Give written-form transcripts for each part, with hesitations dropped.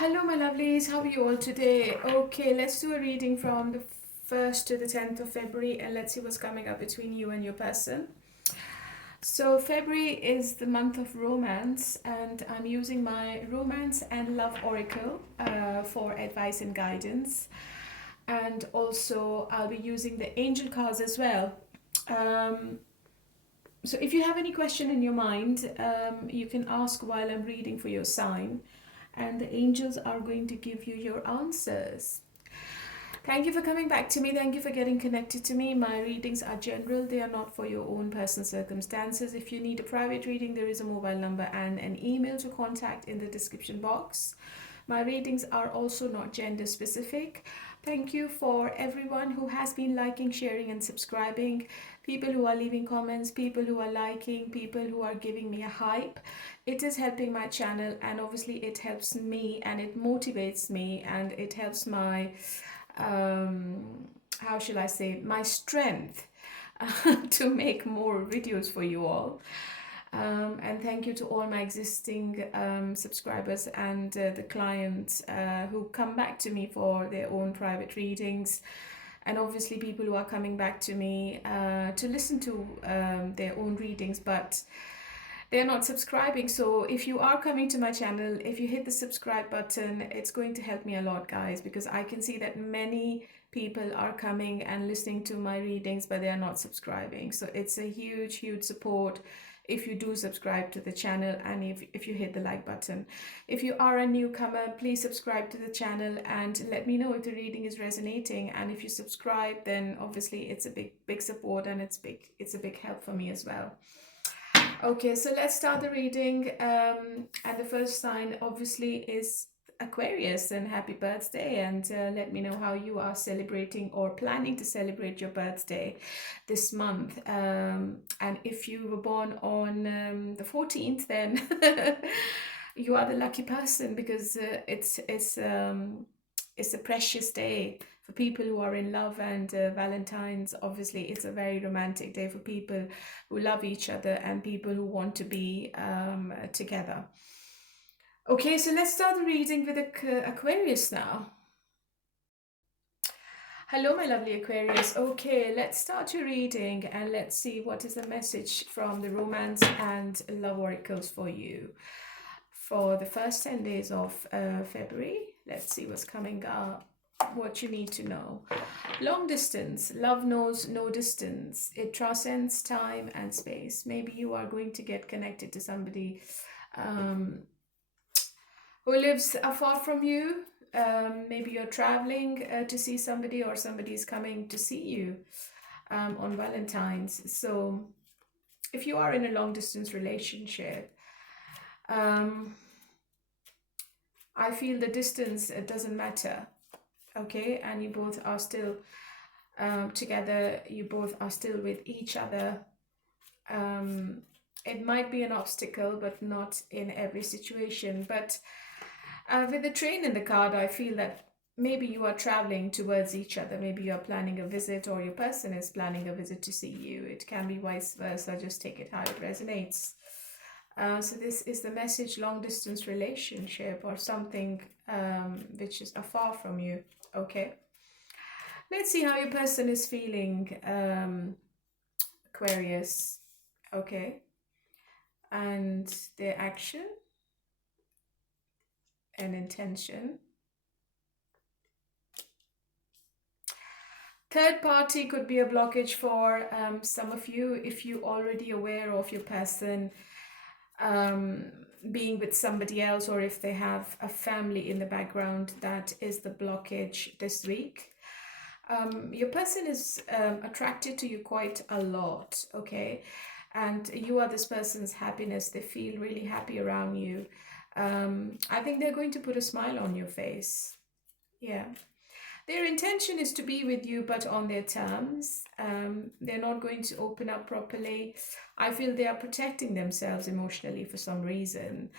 Hello, my lovelies. How are you all today? Okay, let's do a reading from the 1st to the 10th of February and let's see what's coming up between you and your person. So, February is the month of romance, and I'm using my romance and love oracle for advice and guidance. And also, I'll be using the angel cards as well. Um, so, if you have any question in your mind, you can ask while I'm reading for your sign, and the angels are going to give you your answers. Thank you for coming back to me. Thank you for getting connected to me. My readings are general, they are not for your own personal circumstances. If you need a private reading, there is a mobile number and an email to contact in the description box. My readings are also not gender specific. Thank you for everyone who has been liking, sharing, and subscribing. People who are leaving comments, people who are liking, people who are giving me a hype. It is helping my channel, and obviously, it helps me and it motivates me and it helps my, how shall I say, my strength to make more videos for you all. And thank you to all my existing subscribers and the clients who come back to me for their own private readings, and obviously people who are coming back to me to listen to their own readings, but they're not subscribing. So if you are coming to my channel, if you hit the subscribe button, it's going to help me a lot, guys, because I can see that many people are coming and listening to my readings, but they are not subscribing. So it's a huge support if you do subscribe to the channel, and if you hit the like button. If you are a newcomer, please subscribe to the channel and let me know if the reading is resonating. And if you subscribe, then obviously it's a big support, and it's a big help for me as well. Okay, so let's start the reading. And the first sign obviously is Aquarius, and happy birthday, and let me know how you are celebrating or planning to celebrate your birthday this month. And if you were born on the 14th, then you are the lucky person, because it's a precious day for people who are in love, and Valentine's, obviously it's a very romantic day for people who love each other and people who want to be together. Okay, so let's start the reading with Aquarius now. Hello, my lovely Aquarius. Okay, let's start your reading and let's see what is the message from the romance and love oracles for you for the first 10 days of February. Let's see what's coming up, what you need to know. Long distance. Love knows no distance. It transcends time and space. Maybe you are going to get connected to somebody who lives afar from you. Maybe you're traveling to see somebody, or somebody is coming to see you on Valentine's. So if you are in a long distance relationship, I feel the distance, it doesn't matter. Okay, and you both are still together, you both are still with each other. It might be an obstacle, but not in every situation. But with the train in the card, I feel that maybe you are traveling towards each other. Maybe you are planning a visit, or your person is planning a visit to see you. It can be vice versa. Just take it how it resonates. So this is the message: long distance relationship, or something which is afar from you. Okay. Let's see how your person is feeling, Aquarius. Okay. And their action and intention. Third party could be a blockage for some of you, if you're already aware of your person being with somebody else, or if they have a family in the background. That is the blockage this week. Your person is attracted to you quite a lot, okay? And you are this person's happiness. They feel really happy around you. I think they're going to put a smile on your face. Yeah. Their intention is to be with you, but on their terms. They're not going to open up properly. I feel they are protecting themselves emotionally for some reason,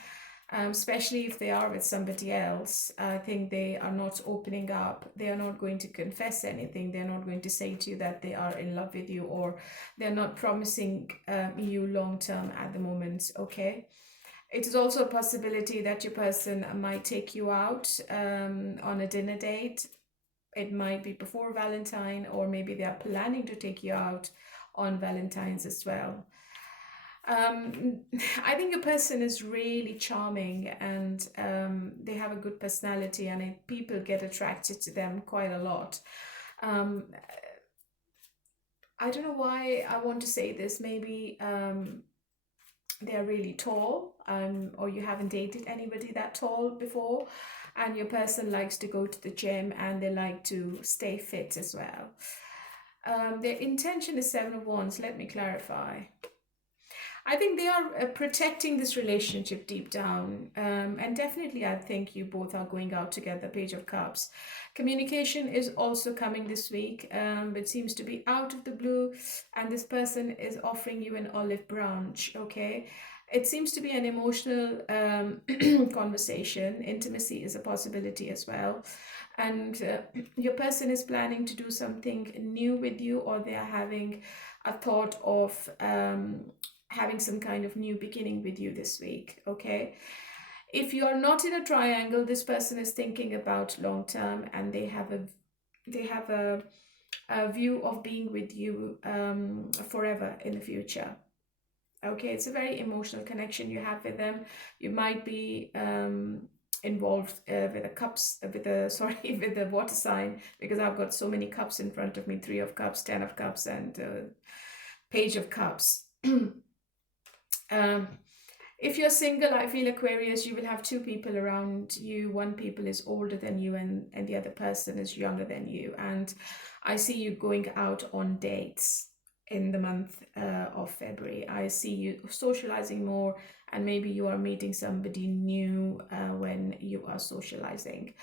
especially if they are with somebody else. I think they are not opening up. They are not going to confess anything. They're not going to say to you that they are in love with you, or they're not promising you long term at the moment, okay? It is also a possibility that your person might take you out on a dinner date. It might be before Valentine, or maybe they are planning to take you out on Valentine's as well. I think your person is really charming, and they have a good personality, and people get attracted to them quite a lot. Um, I don't know why I want to say this. Maybe they're really tall, or you haven't dated anybody that tall before, and your person likes to go to the gym and they like to stay fit as well. Their intention is Seven of Wands. Let me clarify. I think they are protecting this relationship deep down. And definitely, I think you both are going out together. Page of Cups. Communication is also coming this week, but seems to be out of the blue. And this person is offering you an olive branch, okay? It seems to be an emotional conversation. Intimacy is a possibility as well. And your person is planning to do something new with you, or they are having a thought of having some kind of new beginning with you this week, okay? If you are not in a triangle, this person is thinking about long term, and they have a view of being with you forever in the future. Okay, it's a very emotional connection you have with them. You might be involved with the water sign, because I've got so many cups in front of me: 3 of Cups, 10 of Cups, and Page of Cups. If you're single, I feel, Aquarius, you will have 2 people around you. One people is older than you, and the other person is younger than you. And I see you going out on dates in the month of February. I see you socializing more, and maybe you are meeting somebody new when you are socializing.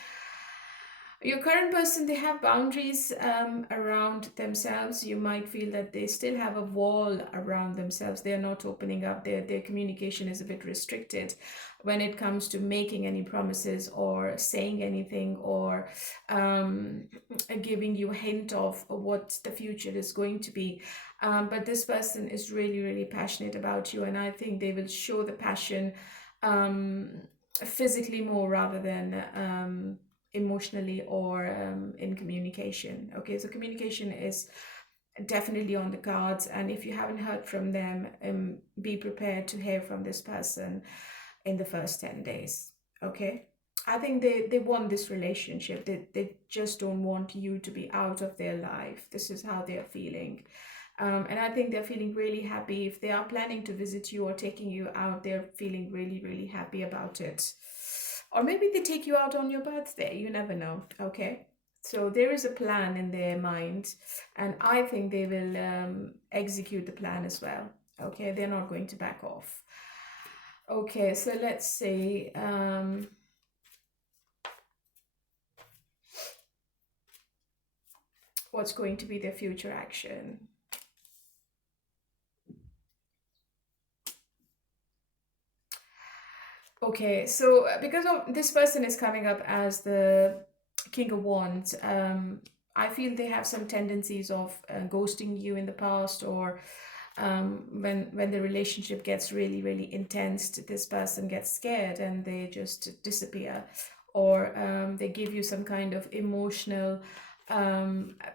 Your current person, they have boundaries around themselves. You might feel that they still have a wall around themselves. They are not opening up. Their communication is a bit restricted when it comes to making any promises or saying anything, or giving you a hint of what the future is going to be. But this person is really, really passionate about you, and I think they will show the passion physically more rather than emotionally or in communication. Okay, so communication is definitely on the cards, and if you haven't heard from them, be prepared to hear from this person in the first 10 days. Okay, I think they want this relationship. They just don't want you to be out of their life. This is how they're feeling. And I think they're feeling really happy. If they are planning to visit you or taking you out, they're feeling really, really happy about it. Or maybe they take you out on your birthday. You never know, okay? So there is a plan in their mind, and I think they will execute the plan as well, okay? They're not going to back off. Okay, so let's see. What's going to be their future action? Okay, so because of this person is coming up as the King of Wands, I feel they have some tendencies of ghosting you in the past, or when the relationship gets really, really intense, this person gets scared and they just disappear, or they give you some kind of emotional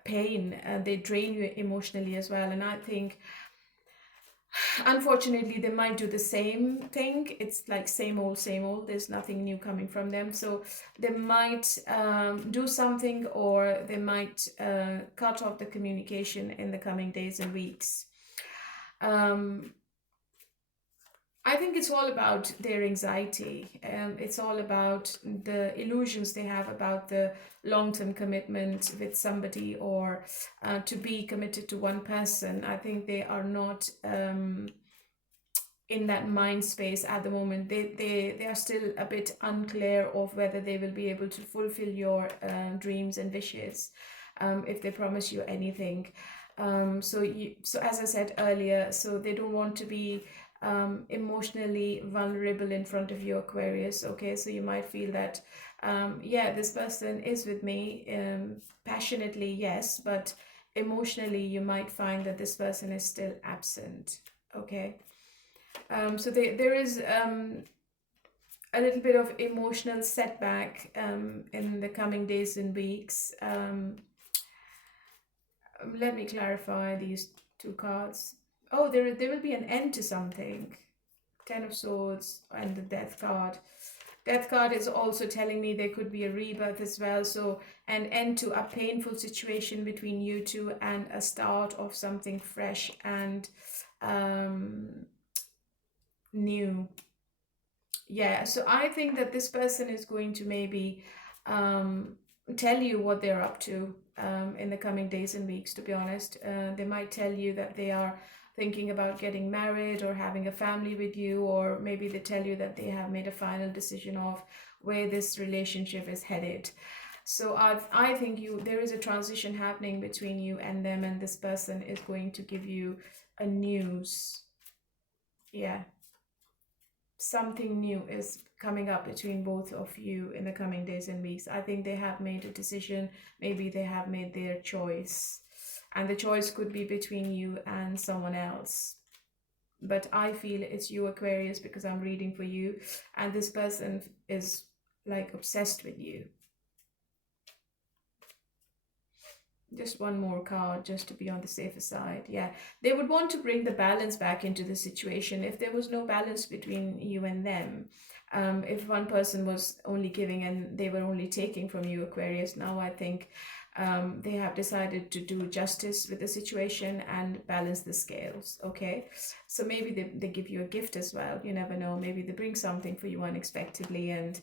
pain, and they drain you emotionally as well. And I think, unfortunately, they might do the same thing. It's like same old, same old. There's nothing new coming from them. So they might do something, or they might cut off the communication in the coming days and weeks. I think it's all about their anxiety. It's all about the illusions they have about the long-term commitment with somebody, or to be committed to one person. I think they are not in that mind space at the moment. They are still a bit unclear of whether they will be able to fulfill your dreams and wishes if they promise you anything. So as I said earlier, so they don't want to be emotionally vulnerable in front of you, Aquarius. Okay, so you might feel that yeah, this person is with me passionately, yes, but emotionally you might find that this person is still absent. Okay, so there is a little bit of emotional setback in the coming days and weeks. Let me clarify these two cards. Oh, there will be an end to something. Ten of Swords and the Death card. Death card is also telling me there could be a rebirth as well. So an end to a painful situation between you two and a start of something fresh and new. Yeah, so I think that this person is going to maybe tell you what they're up to in the coming days and weeks, to be honest. They might tell you that they are thinking about getting married or having a family with you, or maybe they tell you that they have made a final decision of where this relationship is headed. So I think there is a transition happening between you and them, and this person is going to give you a news. Yeah, something new is coming up between both of you in the coming days and weeks. I think they have made a decision. Maybe they have made their choice. And the choice could be between you and someone else. But I feel it's you, Aquarius, because I'm reading for you. And this person is like obsessed with you. Just one more card, just to be on the safer side. Yeah, they would want to bring the balance back into the situation. If there was no balance between you and them, if one person was only giving and they were only taking from you, Aquarius, now I think they have decided to do justice with the situation and balance the scales. Okay, so maybe they give you a gift as well. You never know. Maybe they bring something for you unexpectedly, and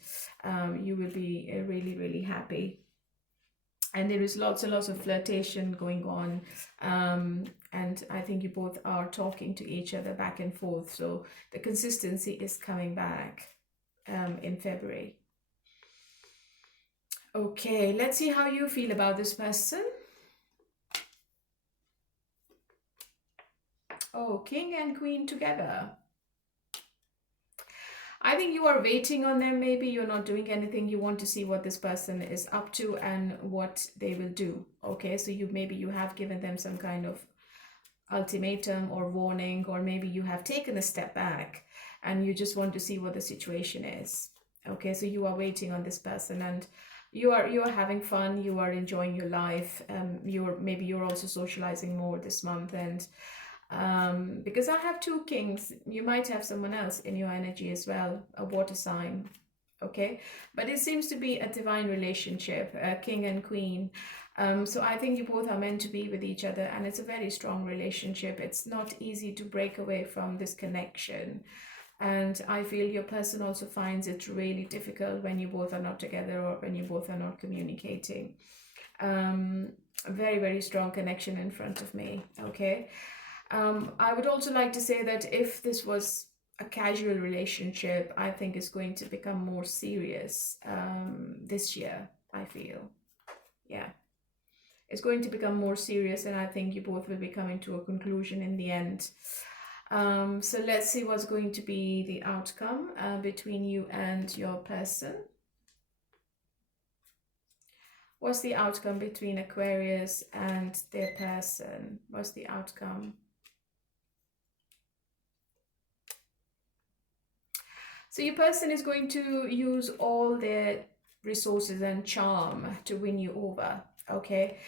you will be really, really happy. And there is lots and lots of flirtation going on, and I think you both are talking to each other back and forth, so the consistency is coming back in February. Okay, let's see how you feel about this person. Oh, King and Queen together. I think you are waiting on them. Maybe you're not doing anything. You want to see what this person is up to and what they will do. Okay, so maybe you have given them some kind of ultimatum or warning, or maybe you have taken a step back and you just want to see what the situation is. Okay, so you are waiting on this person, and you are having fun. You are enjoying your life. Maybe you're also socializing more this month, and because I have two kings, you might have someone else in your energy as well, a water sign. Okay, but it seems to be a divine relationship, king and queen. So I think you both are meant to be with each other, and it's a very strong relationship. It's not easy to break away from this connection, and I feel your person also finds it really difficult when you both are not together or when you both are not communicating. A very, very strong connection in front of me. Okay. I would also like to say that if this was a casual relationship, I think it's going to become more serious this year, I feel. Yeah. It's going to become more serious, and I think you both will be coming to a conclusion in the end. So let's see what's going to be the outcome between you and your person. What's the outcome between Aquarius and their person? What's the outcome? So your person is going to use all their resources and charm to win you over, okay?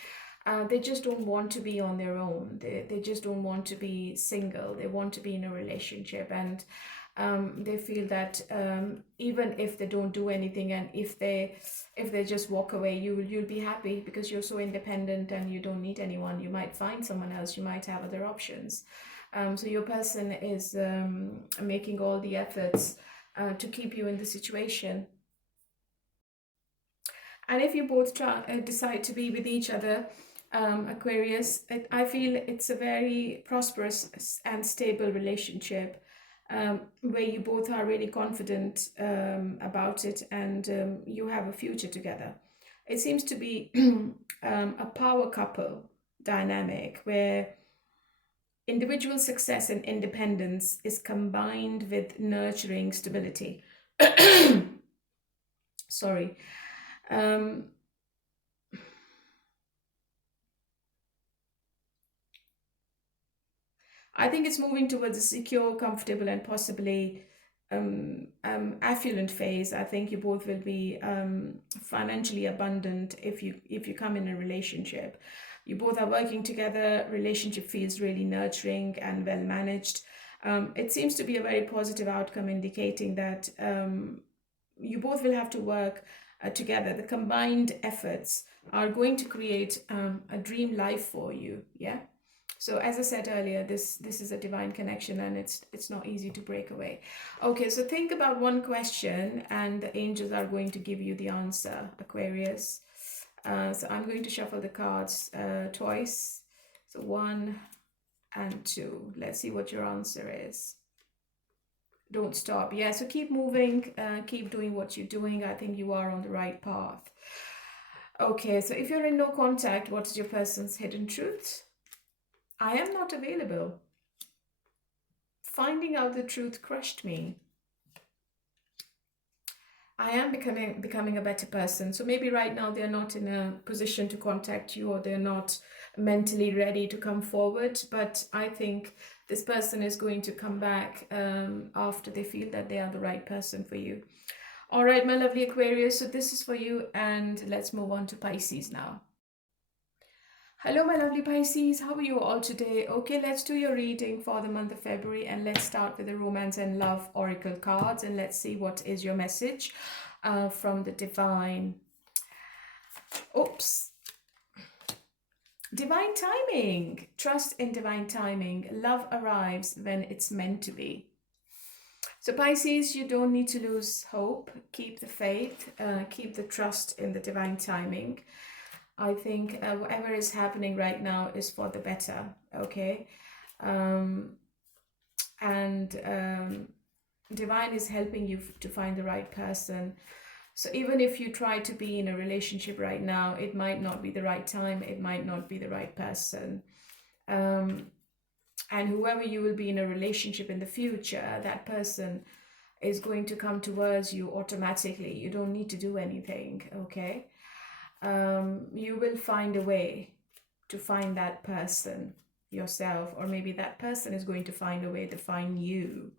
They just don't want to be on their own. They just don't want to be single. They want to be in a relationship, and they feel that even if they don't do anything, and if they just walk away, you'll be happy because you're so independent and you don't need anyone. You might find someone else. You might have other options. So your person is making all the efforts to keep you in the situation. And if you both decide to be with each other, Aquarius, I feel it's a very prosperous and stable relationship where you both are really confident about it, and you have a future together. It seems to be a power couple dynamic where individual success and independence is combined with nurturing stability. Sorry. I think it's moving towards a secure, comfortable, and possibly affluent phase. I think you both will be financially abundant if you come in a relationship. You both are working together. Relationship feels really nurturing and well managed. It seems to be a very positive outcome, indicating that you both will have to work together. The combined efforts are going to create a dream life for you. Yeah. So as I said earlier, this is a divine connection, and it's not easy to break away. Okay, so think about one question, and the angels are going to give you the answer, Aquarius. So I'm going to shuffle the cards twice. So 1 and 2. Let's see what your answer is. Don't stop. Yeah, so keep moving, keep doing what you're doing. I think you are on the right path. Okay, so if you're in no contact, what is your person's hidden truth? I am not available. Finding out the truth crushed me. I am becoming a better person. So maybe right now they're not in a position to contact you, or they're not mentally ready to come forward. But I think this person is going to come back after they feel that they are the right person for you. All right, my lovely Aquarius. So this is for you. And let's move on to Pisces now. Hello, my lovely Pisces. How are you all today? Okay, let's do your reading for the month of February, and let's start with the Romance and Love Oracle cards, and let's see what is your message from the Divine. Oops. Divine timing. Trust in divine timing. Love arrives when it's meant to be. So Pisces, you don't need to lose hope. Keep the faith. Keep the trust in the divine timing. I think whatever is happening right now is for the better, okay? Divine is helping you to find the right person. So even if you try to be in a relationship right now, it might not be the right time, it might not be the right person. And whoever you will be in a relationship in the future, that person is going to come towards you automatically. You don't need to do anything, okay? You will find a way to find that person yourself, or maybe that person is going to find a way to find you.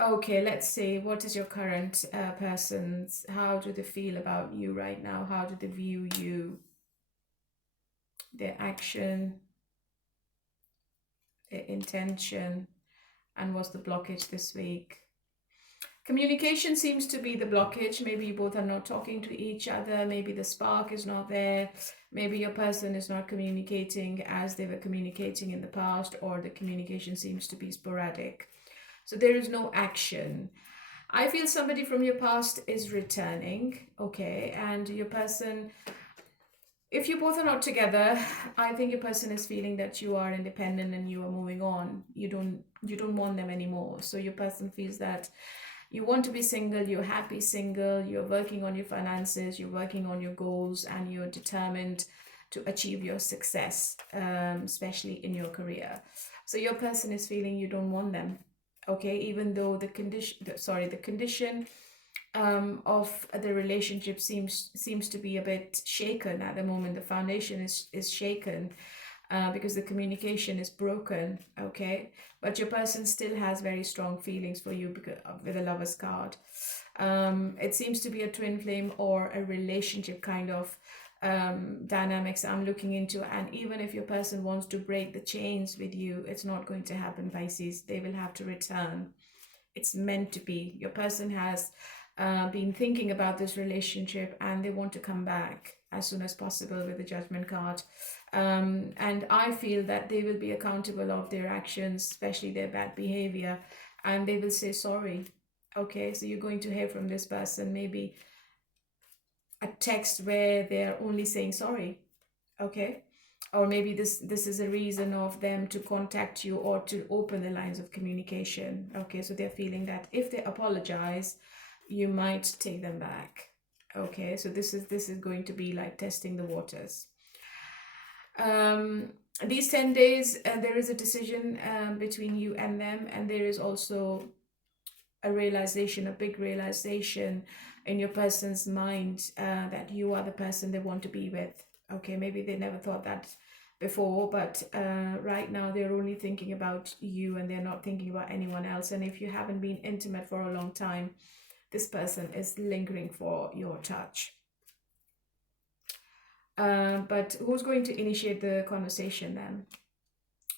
Okay, let's see. What is your current person's? How do they feel about you right now? How do they view you? Their action, their intention, and what's the blockage this week? Communication seems to be the blockage. Maybe you both are not talking to each other. Maybe the spark is not there. Maybe your person is not communicating as they were communicating in the past, or the communication seems to be sporadic. So there is no action. I feel somebody from your past is returning, okay? And your person, if you both are not together, I think your person is feeling that you are independent and you are moving on. You don't want them anymore. So your person feels that you want to be single, you're happy single, you're working on your finances, you're working on your goals, and you're determined to achieve your success, especially in your career. So your person is feeling you don't want them, okay? Even though the condition of the relationship seems to be a bit shaken at the moment. The foundation is shaken. Because the communication is broken, okay? But your person still has very strong feelings for you because with a Lover's card. It seems to be a twin flame or a relationship kind of dynamics I'm looking into. And even if your person wants to break the chains with you, it's not going to happen, Pisces. They will have to return. It's meant to be. Your person has been thinking about this relationship, and they want to come back as soon as possible with the Judgment card. And I feel that they will be accountable of their actions, especially their bad behavior, and they will say sorry. Okay, so you're going to hear from this person maybe a text where they're only saying sorry, okay? Or maybe this is a reason of them to contact you or to open the lines of communication. Okay, so they're feeling that if they apologize, you might take them back. Okay, so this is going to be like testing the waters. These 10 days, there is a decision between you and them, and there is also a realization, a big realization in your person's mind that you are the person they want to be with. Okay, maybe they never thought that before, but right now they're only thinking about you and they're not thinking about anyone else. And if you haven't been intimate for a long time, this person is lingering for your touch. But who's going to initiate the conversation then?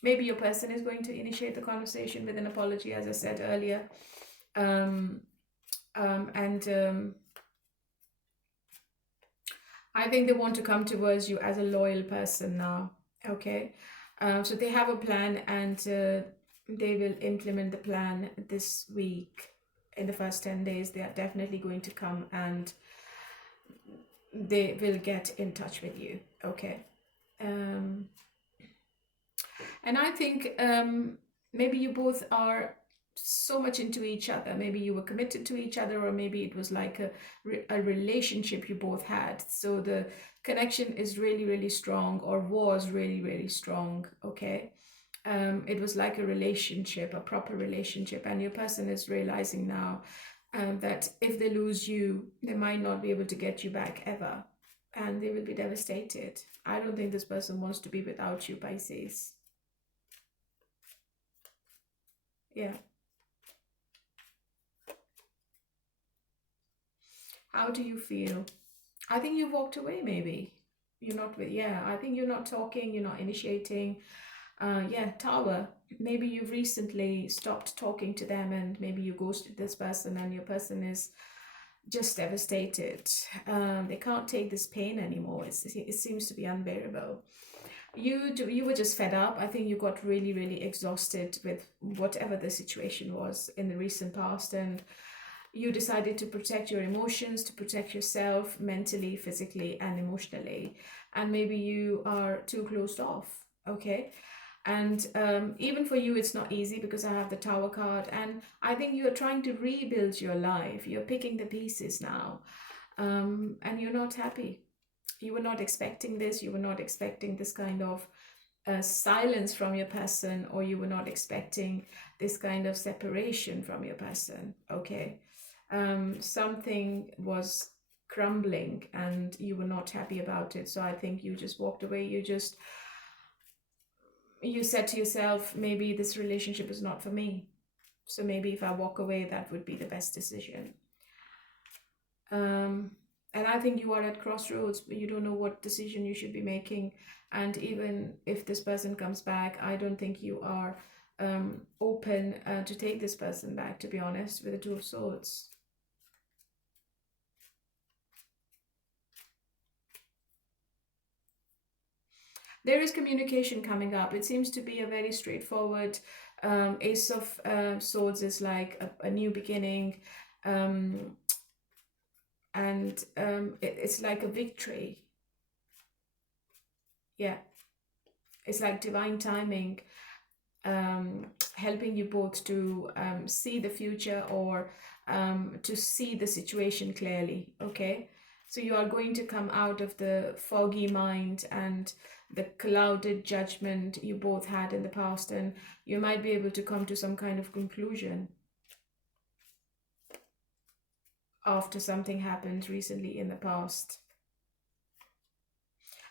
Maybe your person is going to initiate the conversation with an apology, as I said earlier. I think they want to come towards you as a loyal person now. Okay. So they have a plan, and they will implement the plan this week. In the first 10 days, they are definitely going to come and they will get in touch with you. Okay. And I think maybe you both are so much into each other. Maybe you were committed to each other, or maybe it was like a relationship you both had. So the connection is really, really strong, or was really, really strong. Okay. It was like a relationship, a proper relationship, and your person is realizing now that if they lose you, they might not be able to get you back ever, and they will be devastated. I don't think this person wants to be without you, Pisces. Yeah. How do you feel? I think you walked away, maybe. You're not with, yeah, I think you're not talking, you're not initiating. Yeah, Tower. Maybe you recently stopped talking to them, and maybe you ghosted this person, and your person is just devastated. They can't take this pain anymore. It seems to be unbearable. You were just fed up. I think you got really, really exhausted with whatever the situation was in the recent past, and you decided to protect your emotions, to protect yourself mentally, physically, and emotionally. And maybe you are too closed off. Okay. And even for you, it's not easy, because I have the Tower card, and I think you're trying to rebuild your life. You're picking the pieces now, and you're not happy. You were not expecting this. You were not expecting this kind of silence from your person, or you were not expecting this kind of separation from your person. Okay. Something was crumbling and you were not happy about it. So I think you just walked away. You said to yourself, maybe this relationship is not for me. So maybe if I walk away, that would be the best decision. And I think you are at crossroads. You don't know what decision you should be making. And even if this person comes back, I don't think you are open to take this person back, to be honest, with the Two of Swords. There is communication coming up. It seems to be a very straightforward Ace of Swords is like a new beginning, and it's like a victory. Yeah, it's like divine timing, helping you both to see the future, or to see the situation clearly. Okay, so you are going to come out of the foggy mind and the clouded judgment you both had in the past, and you might be able to come to some kind of conclusion after something happened recently in the past.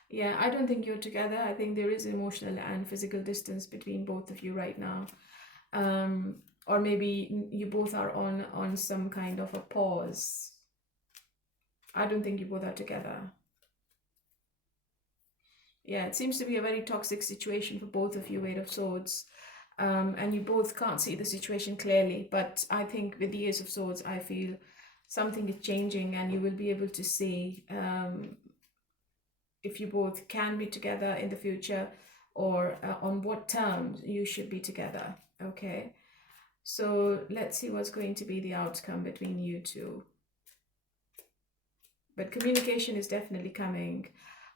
Yeah, I don't think you're together. I think there is emotional and physical distance between both of you right now. Or maybe you both are on some kind of a pause. I don't think you both are together. Yeah, it seems to be a very toxic situation for both of you, Eight of Swords. And you both can't see the situation clearly. But I think with the Ace of Swords, I feel something is changing, and you will be able to see if you both can be together in the future, or on what terms you should be together. Okay, so let's see what's going to be the outcome between you two. But communication is definitely coming.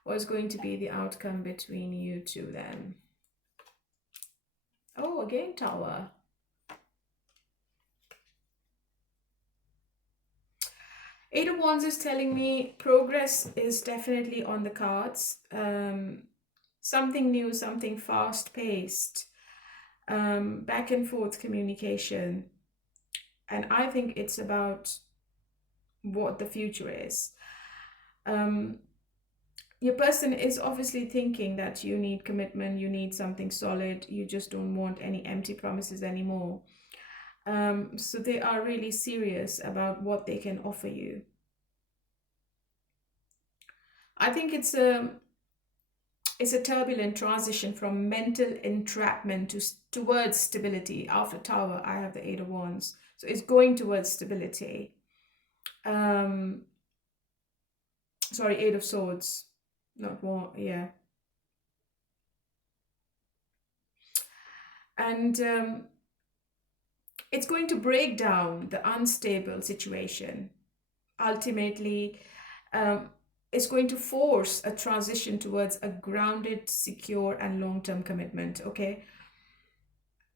What's going to be the outcome between you two then? Oh, again, Tower. Eight of Wands is telling me progress is definitely on the cards. Something new, something fast-paced, back and forth communication. And I think it's about what the future is. your person is obviously thinking that you need commitment, you need something solid, you just don't want any empty promises anymore. So they are really serious about what they can offer you. I think it's a turbulent transition from mental entrapment towards stability. After Tower, I have the Eight of Wands. So it's going towards stability. Sorry, Eight of Swords. Not one, yeah. And it's going to break down the unstable situation. Ultimately, it's going to force a transition towards a grounded, secure, and long-term commitment, okay?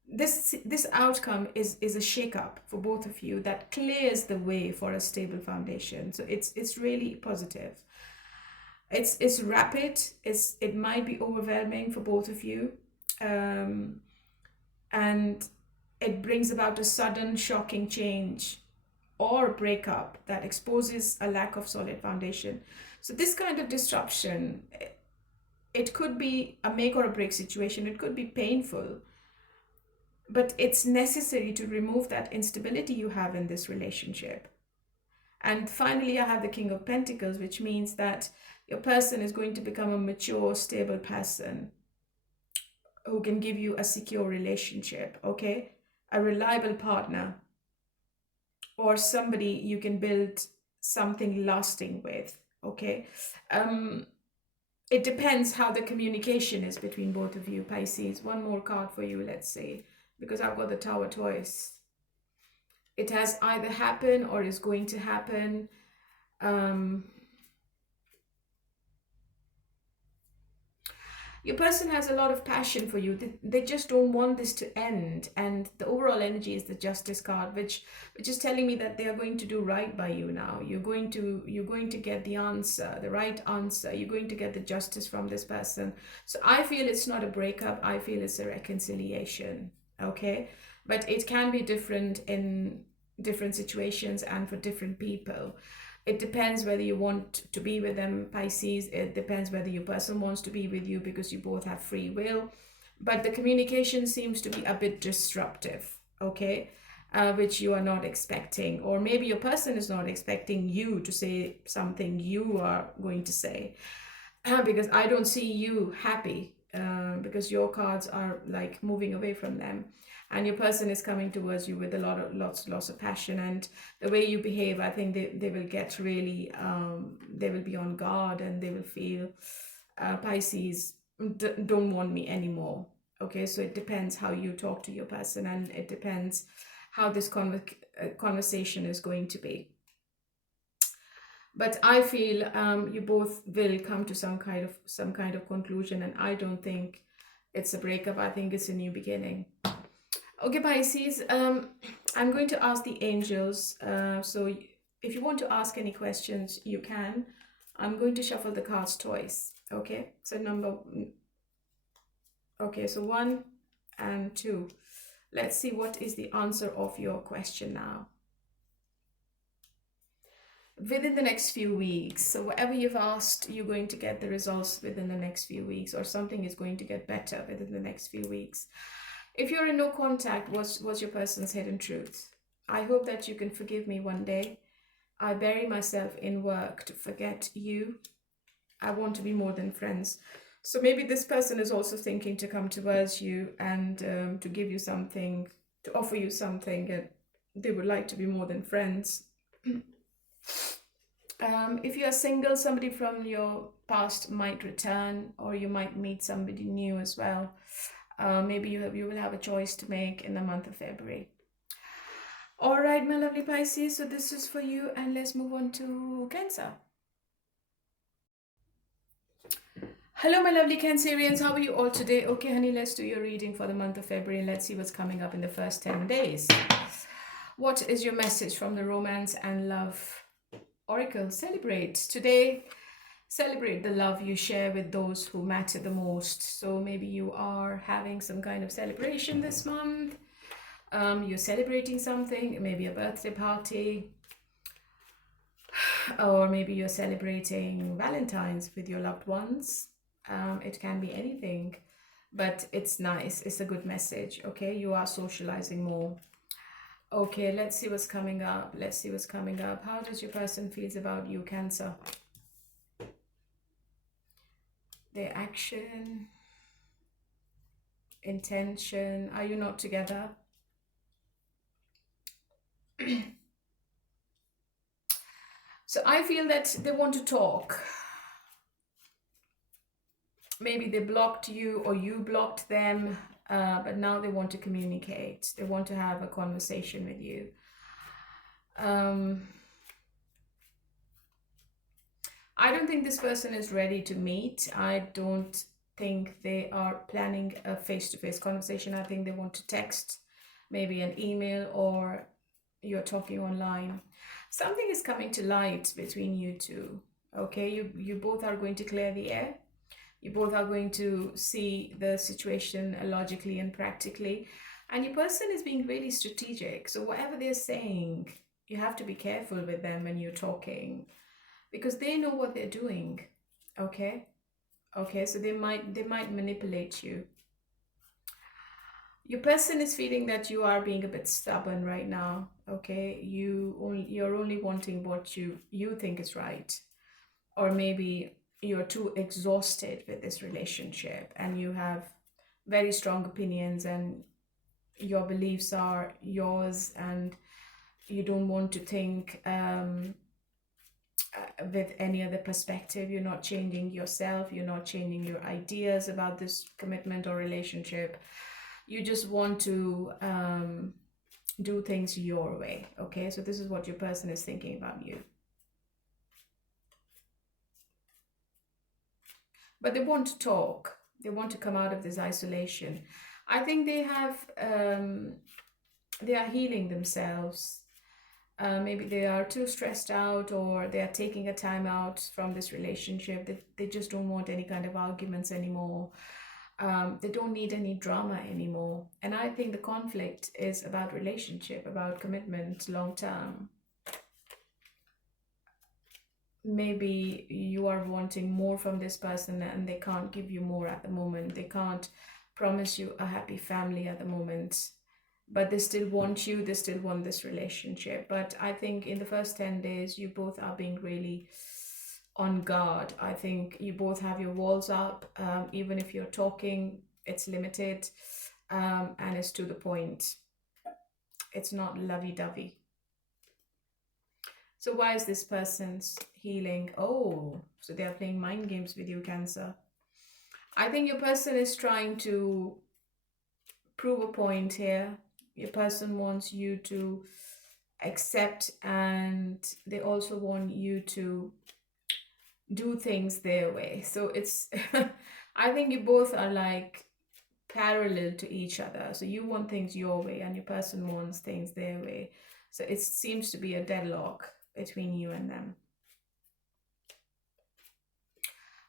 This outcome is a shake-up for both of you that clears the way for a stable foundation. So it's really positive. It's rapid. It might be overwhelming for both of you, and it brings about a sudden, shocking change or breakup that exposes a lack of solid foundation. So this kind of disruption, it could be a make or a break situation. It could be painful, but it's necessary to remove that instability you have in this relationship. And finally, I have the King of Pentacles, which means that your person is going to become a mature, stable person who can give you a secure relationship, okay? A reliable partner, or somebody you can build something lasting with, okay? It depends how the communication is between both of you, Pisces. One more card for you, let's see, because I've got the Tower twice. It has either happened or is going to happen. Your person has a lot of passion for you. They just don't want this to end. And the overall energy is the Justice card, which is telling me that they are going to do right by you now. You're going to get the answer, the right answer. You're going to get the justice from this person. So I feel it's not a breakup. I feel it's a reconciliation. Okay? But it can be different in different situations and for different people. It depends whether you want to be with them, Pisces. It depends whether your person wants to be with you, because you both have free will. But the communication seems to be a bit disruptive, okay? Which you are not expecting. Or maybe your person is not expecting you to say something you are going to say. Because I don't see you happy, because your cards are like moving away from them. And your person is coming towards you with a lots of passion, and the way you behave, I think they will get really, they will be on guard, and they will feel, Pisces don't want me anymore. Okay, so it depends how you talk to your person, and it depends how this conversation is going to be. But I feel you both will come to some kind of conclusion, and I don't think it's a breakup. I think it's a new beginning. Okay, Pisces, I'm going to ask the angels. So if you want to ask any questions, you can. I'm going to shuffle the cards twice. Okay, so so 1 and 2. Let's see what is the answer of your question now. Within the next few weeks. So whatever you've asked, you're going to get the results within the next few weeks, or something is going to get better within the next few weeks. If you're in no contact, what's your person's hidden truth? I hope that you can forgive me one day. I bury myself in work to forget you. I want to be more than friends. So maybe this person is also thinking to come towards you and to give you something, to offer you something, and they would like to be more than friends. If you are single, somebody from your past might return, or you might meet somebody new as well. Maybe you will have a choice to make in the month of February. All right, my lovely Pisces, so this is for you, and let's move on to Cancer. Hello, my lovely Cancerians. How are you all today? Okay, honey, let's do your reading for the month of February, and let's see what's coming up in the first 10 days. What is your message from the Romance and Love Oracle? Celebrate today. Celebrate the love you share with those who matter the most. So maybe you are having some kind of celebration this month. You're celebrating something, maybe a birthday party. or maybe you're celebrating Valentine's with your loved ones. It can be anything, but it's nice. It's a good message. Okay, you are socializing more. Okay, let's see what's coming up. Let's see what's coming up. How does your person feels about you, Cancer? Their action, intention. Are you not together? So I feel that they want to talk. Maybe they blocked you or you blocked them, but now they want to communicate. They want to have a conversation with you. I don't think this person is ready to meet. I don't think they are planning a face-to-face conversation. I think they want to text, maybe an email, or you're talking online. Something is coming to light between you two. Okay, you both are going to clear the air. You both are going to see the situation logically and practically. And your person is being really strategic. So whatever they're saying, you have to be careful with them when you're talking, because they know what they're doing. Okay? Okay, so they might manipulate you. Your person is feeling that you are being a bit stubborn right now. Okay, you're only wanting what you think is right, or maybe you're too exhausted with this relationship and you have very strong opinions and your beliefs are yours, and you don't want to think with any other perspective. You're not changing yourself, you're not changing your ideas about this commitment or relationship. You just want to do things your way. Okay, so this is what your person is thinking about you. But they want to talk. They want to come out of this isolation. I think they are healing themselves. Maybe they are too stressed out, or they are taking a time out from this relationship. They just don't want any kind of arguments anymore. They don't need any drama anymore. And I think the conflict is about relationship, about commitment, long term. Maybe you are wanting more from this person and they can't give you more at the moment. They can't promise you a happy family at the moment, but they still want you. They still want this relationship. But I think in the first 10 days, you both are being really on guard. I think you both have your walls up. Even if you're talking, it's limited, and it's to the point. It's not lovey-dovey. So why is this person's healing? Oh, so they are playing mind games with you, Cancer. I think your person is trying to prove a point here. Your person wants you to accept, and they also want you to do things their way. So it's, I think you both are like parallel to each other. So you want things your way and your person wants things their way. So it seems to be a deadlock between you and them.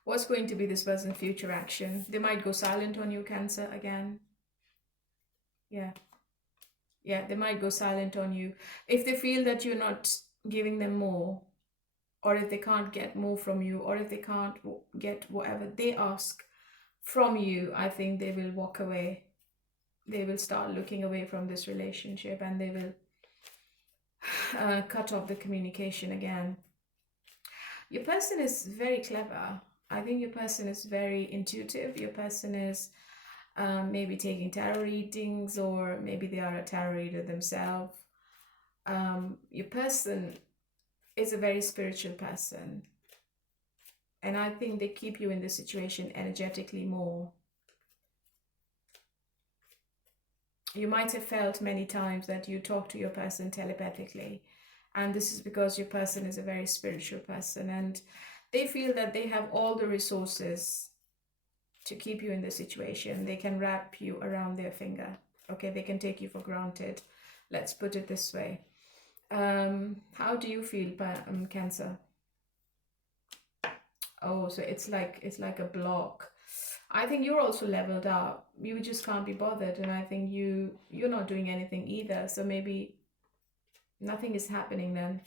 What's going to be this person's future action? They might go silent on you, Cancer, again. Yeah. Yeah, they might go silent on you. If they feel that you're not giving them more, or if they can't get more from you, or if they can't get whatever they ask from you, I think they will walk away. They will start looking away from this relationship, and they will cut off the communication again. Your person is very clever. I think your person is very intuitive. Your person is maybe taking tarot readings, or maybe they are a tarot reader themselves. Your person is a very spiritual person, and I think they keep you in this situation energetically more. You might have felt many times that you talk to your person telepathically, and this is because your person is a very spiritual person, and they feel that they have all the resources to keep you in the situation. They can wrap you around their finger. Okay, they can take you for granted. Let's put it this way. How do you feel, Cancer? Oh, so it's like a block. I think you're also leveled up. You just can't be bothered, and I think you're not doing anything either. So maybe nothing is happening then.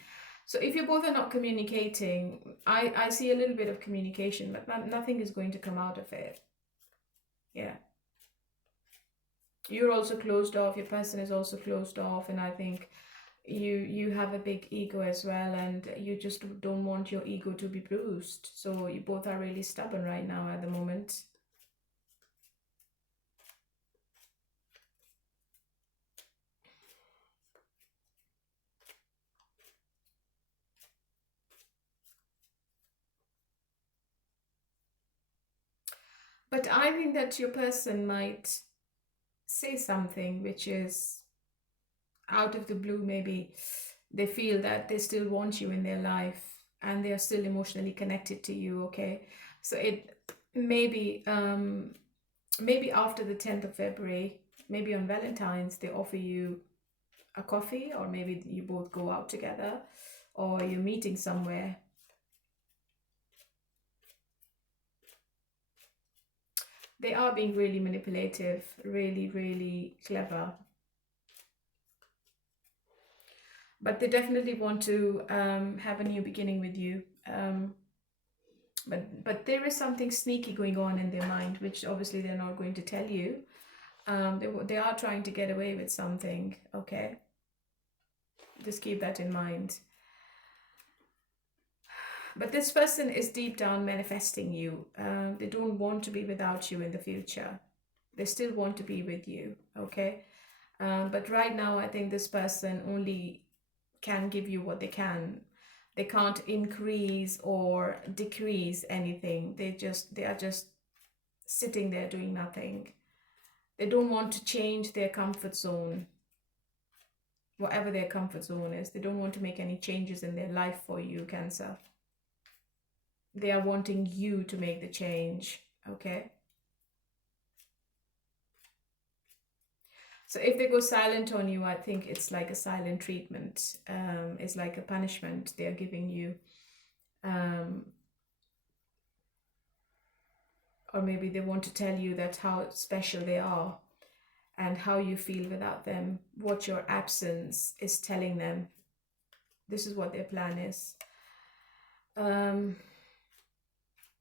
So if you both are not communicating, I see a little bit of communication, but nothing is going to come out of it. Yeah. You're also closed off, your person is also closed off, and I think you have a big ego as well, and you just don't want your ego to be bruised. So you both are really stubborn right now at the moment. But I think that your person might say something which is out of the blue. Maybe they feel that they still want you in their life and they are still emotionally connected to you, okay? So it maybe maybe after the 10th of February, maybe on Valentine's, they offer you a coffee, or maybe you both go out together, or you're meeting somewhere. They are being really manipulative, really, really clever. But they definitely want to have a new beginning with you. But there is something sneaky going on in their mind, which obviously they're not going to tell you. They are trying to get away with something, okay? Just keep that in mind. But this person is deep down manifesting you. They don't want to be without you in the future. They still want to be with you, okay? But right now, I think this person only can give you what they can. They can't increase or decrease anything. They are just sitting there doing nothing. They don't want to change their comfort zone, whatever their comfort zone is. They don't want to make any changes in their life for you, Cancer. They are wanting you to make the change, okay? So if they go silent on you, I think it's like a silent treatment. It's like a punishment they're giving you. Or maybe they want to tell you that how special they are and how you feel without them, what your absence is telling them. This is what their plan is.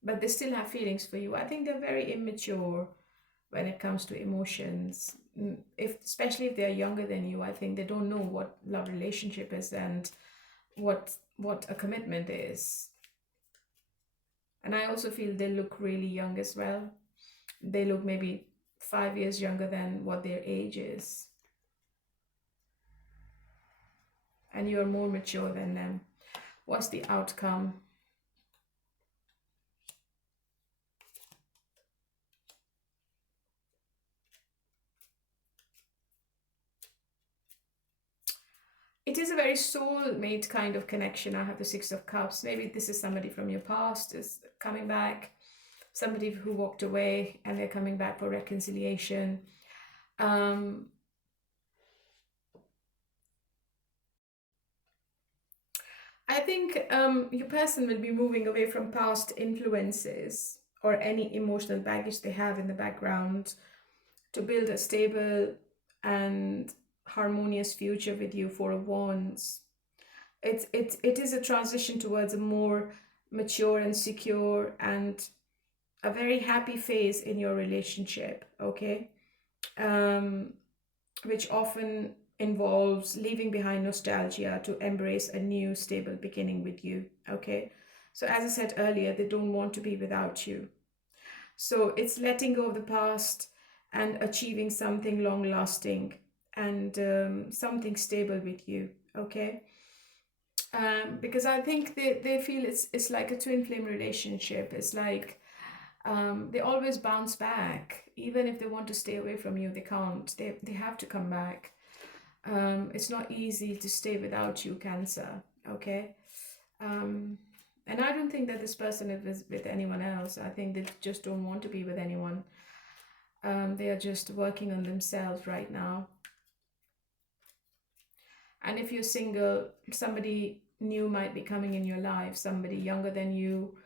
But they still have feelings for you. I think they're very immature when it comes to emotions. Especially if they're younger than you, I think they don't know what love relationship is and what a commitment is. And I also feel they look really young as well. They look maybe 5 years younger than what their age is. And you're more mature than them. What's the outcome? It is a very soulmate kind of connection. I have the Six of Cups. Maybe this is somebody from your past is coming back. Somebody who walked away and they're coming back for reconciliation. I think your person will be moving away from past influences or any emotional baggage they have in the background to build a stable and harmonious future with you. Four of Wands. It is a transition towards a more mature and secure and a very happy phase in your relationship, okay? Which often involves leaving behind nostalgia to embrace a new stable beginning with you, okay? So as I said earlier, they don't want to be without you. So it's letting go of the past and achieving something long lasting and something stable with you, okay? Because I think they feel it's like a twin flame relationship. It's like they always bounce back. Even if they want to stay away from you, they can't. They have to come back. It's not easy to stay without you, Cancer, okay? And I don't think that this person is with anyone else. I think they just don't want to be with anyone. They are just working on themselves right now. And if you're single, somebody new might be coming in your life, somebody younger than you,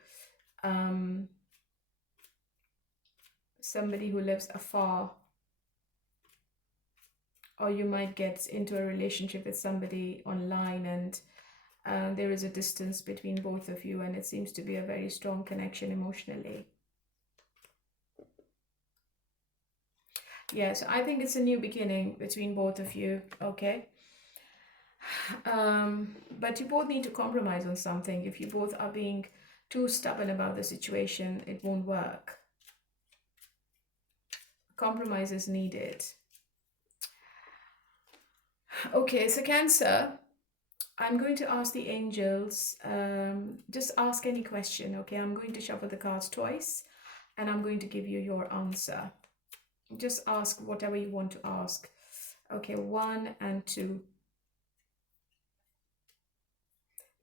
somebody who lives afar. Or you might get into a relationship with somebody online and There is a distance between both of you, and it seems to be a very strong connection emotionally. Yes, I think it's a new beginning between both of you, okay? But you both need to compromise on something. If you both are being too stubborn about the situation, it won't work. Compromise is needed. Okay, so Cancer, I'm going to ask the angels, just ask any question, okay? I'm going to shuffle the cards twice, and I'm going to give you your answer. Just ask whatever you want to ask. Okay, 1 and 2.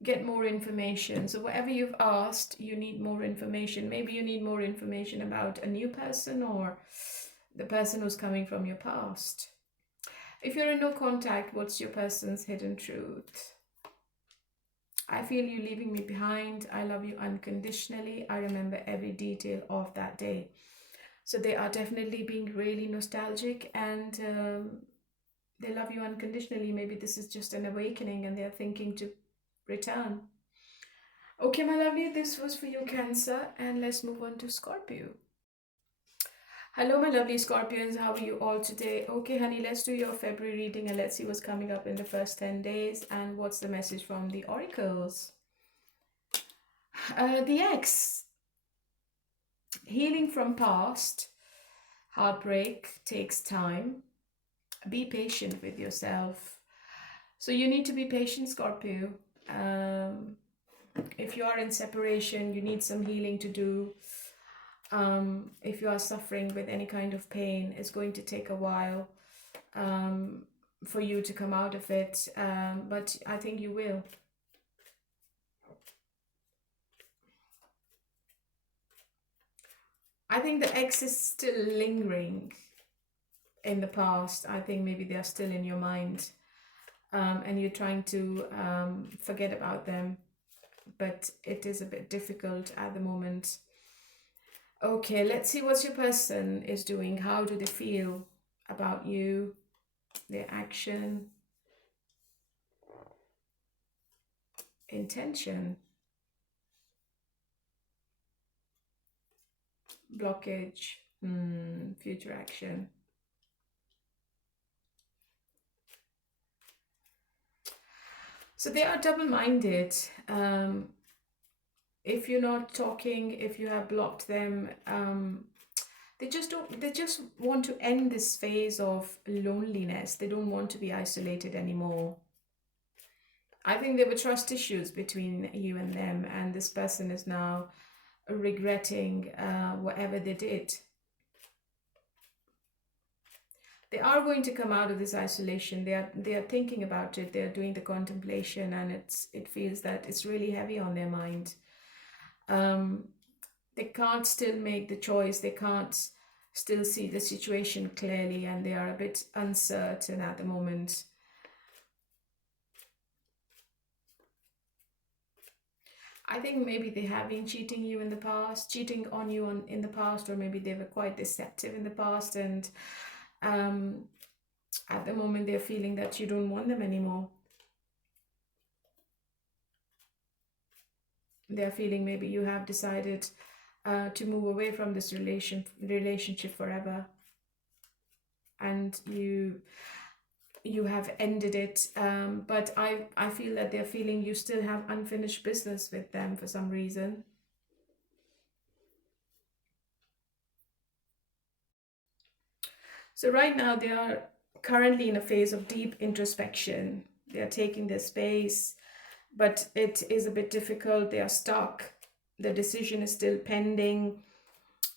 Get more information. So whatever you've asked, you need more information. Maybe you need more information about a new person or the person who's coming from your past. If you're in no contact, what's your person's hidden truth? I feel you leaving me behind. I love you unconditionally. I remember every detail of that day. So they are definitely being really nostalgic, and they love you unconditionally. Maybe this is just an awakening and they're thinking to return. Okay, my lovely, this was for you, Cancer, and let's move on to Scorpio. Hello, my lovely Scorpions. How are you all today? Okay, honey, let's do your February reading and let's see what's coming up in the first 10 days and what's the message from the oracles. The X. Healing from past. Heartbreak takes time. Be patient with yourself. So you need to be patient, Scorpio. If you are in separation, you need some healing to do. If you are suffering with any kind of pain, it's going to take a while for you to come out of it, but I think you will. I think the ex is still lingering in the past. I think maybe they are still in your mind, and you're trying to forget about them, but it is a bit difficult at the moment. Okay, let's see what your person is doing. How do they feel about you, their action, intention, blockage, future action. So they are double-minded. If you're not talking, if you have blocked them, they just want to end this phase of loneliness. They don't want to be isolated anymore. I think there were trust issues between you and them, and this person is now regretting whatever they did. They are going to come out of this isolation. They are thinking about it. They are doing the contemplation, and it feels that it's really heavy on their mind. They can't still make the choice. They can't still see the situation clearly, and they are a bit uncertain at the moment. I think maybe they have been cheating you in the past, cheating on you in the past, or maybe they were quite deceptive in the past, and at the moment they're feeling that you don't want them anymore. They're feeling maybe you have decided to move away from this relationship forever, and you have ended it, but I feel that they're feeling you still have unfinished business with them for some reason. So right now they are currently in a phase of deep introspection. They are taking their space, but it is a bit difficult. They are stuck. The decision is still pending.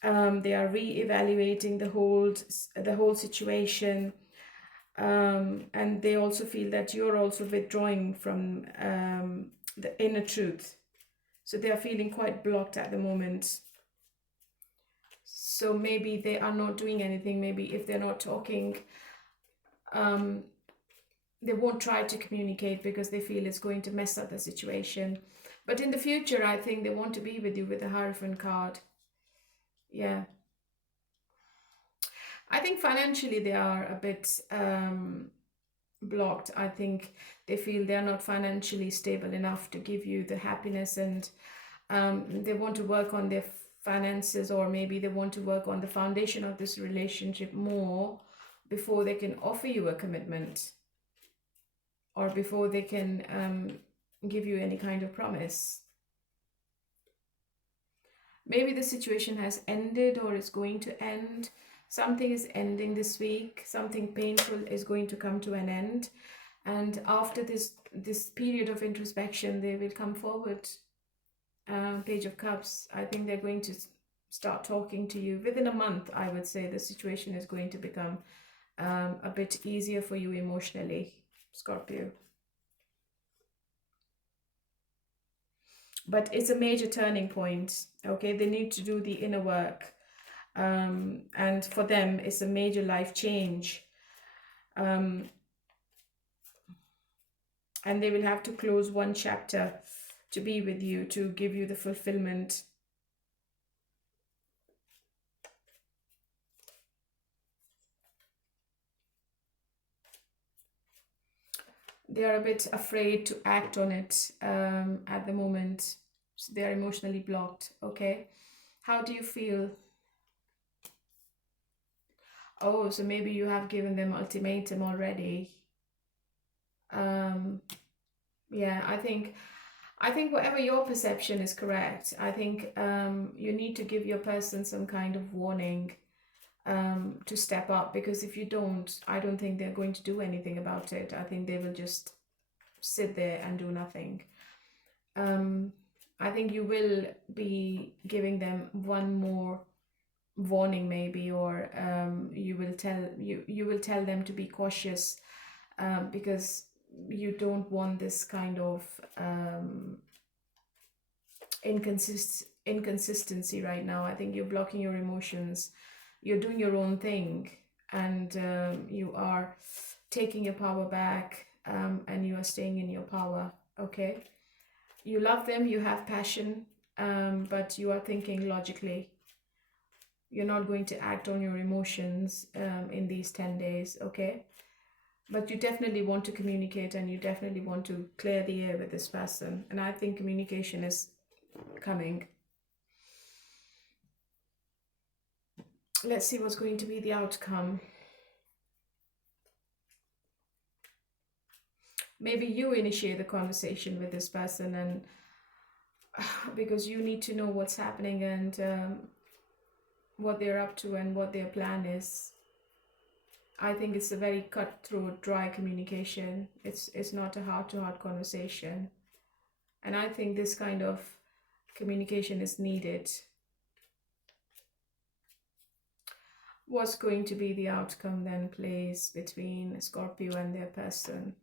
They are re-evaluating the whole situation. And they also feel that you're also withdrawing from the inner truth. So they are feeling quite blocked at the moment. So maybe they are not doing anything. Maybe if they're not talking, they won't try to communicate because they feel it's going to mess up the situation. But in the future, I think they want to be with you with the Hierophant card. Yeah. I think financially they are a bit blocked. I think they feel they're not financially stable enough to give you the happiness, and they want to work on their finances, or maybe they want to work on the foundation of this relationship more before they can offer you a commitment, or before they can give you any kind of promise. Maybe the situation has ended or is going to end. Something is ending this week. Something painful is going to come to an end. And after this period of introspection, they will come forward. Page of Cups. I think they're going to start talking to you within a month. I would say the situation is going to become a bit easier for you emotionally, Scorpio. But it's a major turning point. Okay, they need to do the inner work. And for them, it's a major life change. And they will have to close one chapter to be with you, to give you the fulfillment. They are a bit afraid to act on it at the moment. So they are emotionally blocked. Okay, how do you feel? Oh, so maybe you have given them ultimatum already. Yeah, I think whatever your perception is correct. I think you need to give your person some kind of warning to step up, because if you don't, I don't think they're going to do anything about it. I think they will just sit there and do nothing. I think you will be giving them one more warning maybe, or you will tell them to be cautious, because you don't want this kind of inconsistency right now. I think you're blocking your emotions. You're doing your own thing, and you are taking your power back, and you are staying in your power. Okay, you love them, you have passion, but you are thinking logically. You're not going to act on your emotions in these 10 days. Okay, but you definitely want to communicate, and you definitely want to clear the air with this person, and I think communication is coming. Let's see what's going to be the outcome. Maybe you initiate the conversation with this person, and because you need to know what's happening, and what they're up to, and what their plan is. I think it's a very cutthroat, dry communication. It's not a heart-to-heart conversation. And I think this kind of communication is needed. What's going to be the outcome then, please, between Scorpio and their person?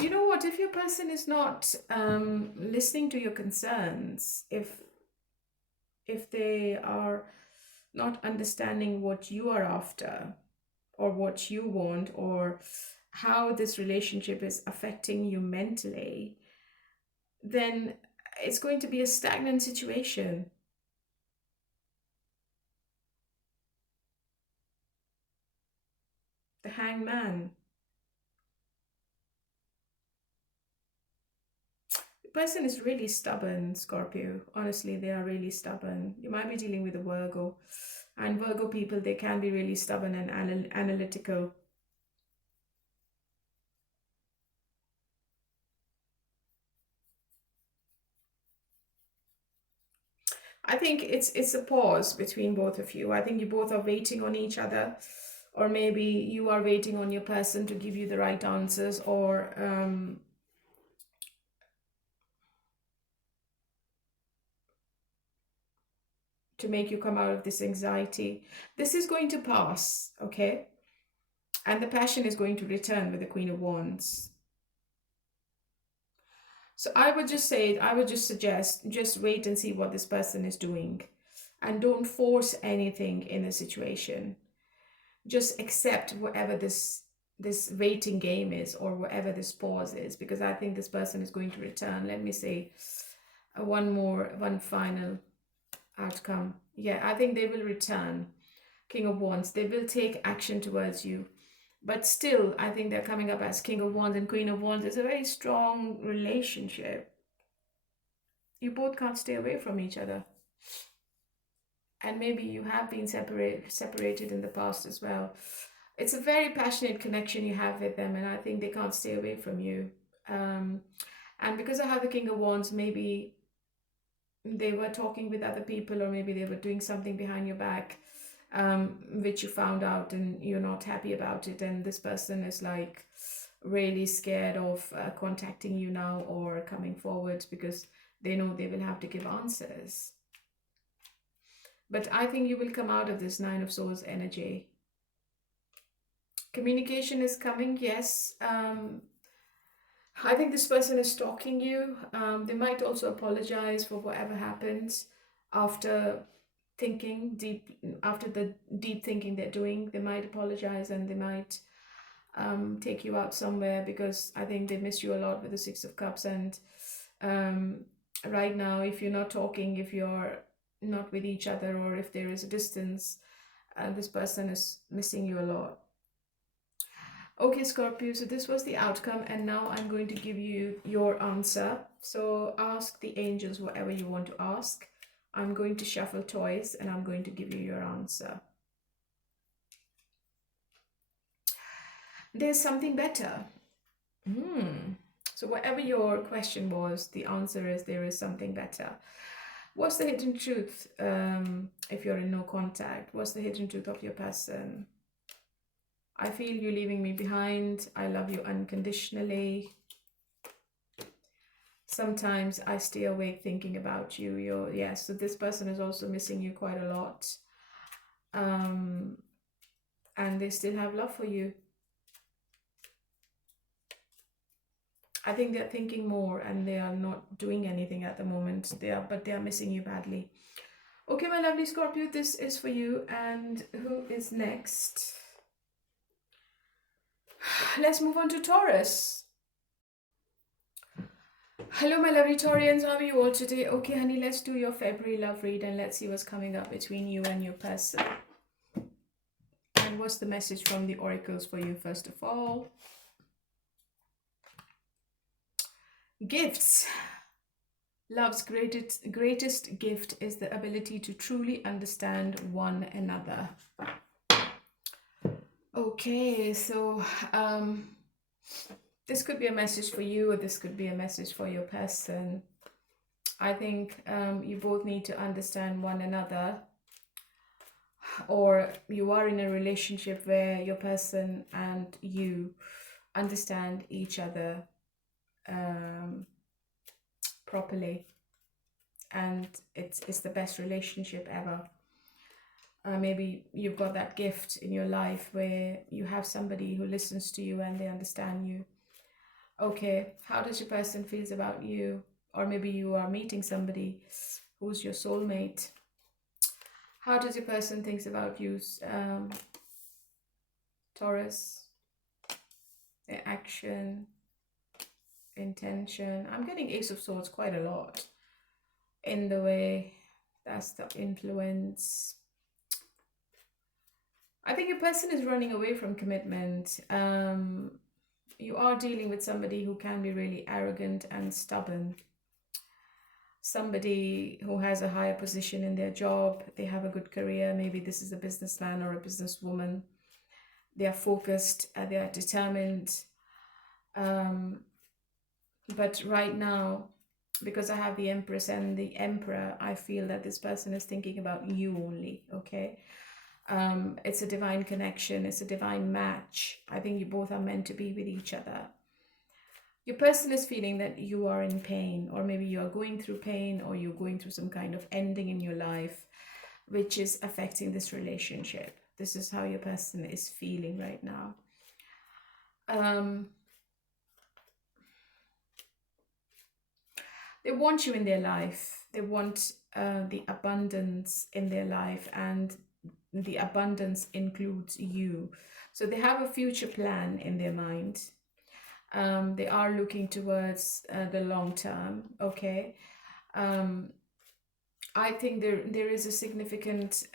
You know what? If your person is not listening to your concerns, if they are not understanding what you are after, or what you want, or how this relationship is affecting you mentally, then it's going to be a stagnant situation. The Hangman. The person is really stubborn, Scorpio. Honestly, they are really stubborn. You might be dealing with a Virgo. And Virgo people, they can be really stubborn and analytical. I think it's a pause between both of you. I think you both are waiting on each other, or maybe you are waiting on your person to give you the right answers, or to make you come out of this anxiety. This is going to pass, okay? And the passion is going to return with the Queen of Wands. So I would just suggest, just wait and see what this person is doing. And don't force anything in a situation. Just accept whatever this waiting game is, or whatever this pause is, because I think this person is going to return. Let me say one final outcome. Yeah, I think they will return. King of Wands. They will take action towards you. But still, I think they're coming up as King of Wands and Queen of Wands. It's a very strong relationship. You both can't stay away from each other. And maybe you have been separated in the past as well. It's a very passionate connection you have with them, and I think they can't stay away from you. And because I have the King of Wands, maybe they were talking with other people, or maybe they were doing something behind your back, which you found out and you're not happy about it. And this person is like really scared of contacting you now or coming forward because they know they will have to give answers. But I think you will come out of this Nine of Swords energy. Communication is coming, yes. I think this person is stalking you. They might also apologize for whatever happens after after the deep thinking they're doing. They might apologize and they might take you out somewhere, because I think they miss you a lot with the Six of Cups. And right now, if you're not talking, if you're not with each other, or if there is a distance, this person is missing you a lot. Okay, Scorpio, so this was the outcome, and now I'm going to give you your answer. So ask the angels whatever you want to ask. I'm going to shuffle twice and I'm going to give you your answer. There's something better. So whatever your question was, the answer is there is something better. What's the hidden truth if you're in no contact? What's the hidden truth of your person? I feel you leaving me behind. I love you unconditionally. Sometimes I stay awake thinking about you. Yes, so this person is also missing you quite a lot. And they still have love for you. I think they're thinking more and they are not doing anything at the moment. But they are missing you badly. Okay, my lovely Scorpio, this is for you. And who is next? Let's move on to Taurus. Hello, my lovely Taurians. How are you all today? Okay, honey, let's do your February love read and let's see what's coming up between you and your person. And what's the message from the oracles for you, first of all? Gifts. Love's greatest gift is the ability to truly understand one another. Okay, so this could be a message for you, or this could be a message for your person. I think you both need to understand one another, or you are in a relationship where your person and you understand each other properly, and it's the best relationship ever. Maybe you've got that gift in your life where you have somebody who listens to you and they understand you. Okay, how does your person feels about you? Or maybe you are meeting somebody who's your soulmate. How does your person thinks about you, Taurus? Their action, intention. I'm getting Ace of Swords quite a lot in the way. That's the influence. I think your person is running away from commitment. You are dealing with somebody who can be really arrogant and stubborn. Somebody who has a higher position in their job. They have a good career. Maybe this is a businessman or a businesswoman. They are focused. They are determined. But right now, because I have the Empress and the Emperor, I feel that this person is thinking about you only, okay? It's a divine connection. It's a divine match. I think you both are meant to be with each other. Your person is feeling that you are in pain, or maybe you are going through pain, or you're going through some kind of ending in your life, which is affecting this relationship. This is how your person is feeling right now. They want you in their life. They want the abundance in their life, and the abundance includes you. So they have a future plan in their mind. They are looking towards the long term, okay? I think there is a significant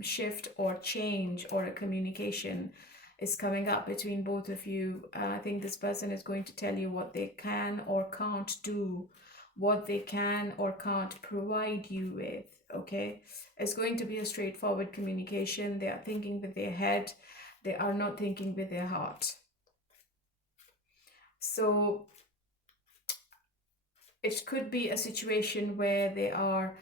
shift or change or a communication is coming up between both of you. I think this person is going to tell you what they can or can't do, what they can or can't provide you with. Okay, it's going to be a straightforward communication. They are thinking with their head, they are not thinking with their heart. So it could be a situation where they are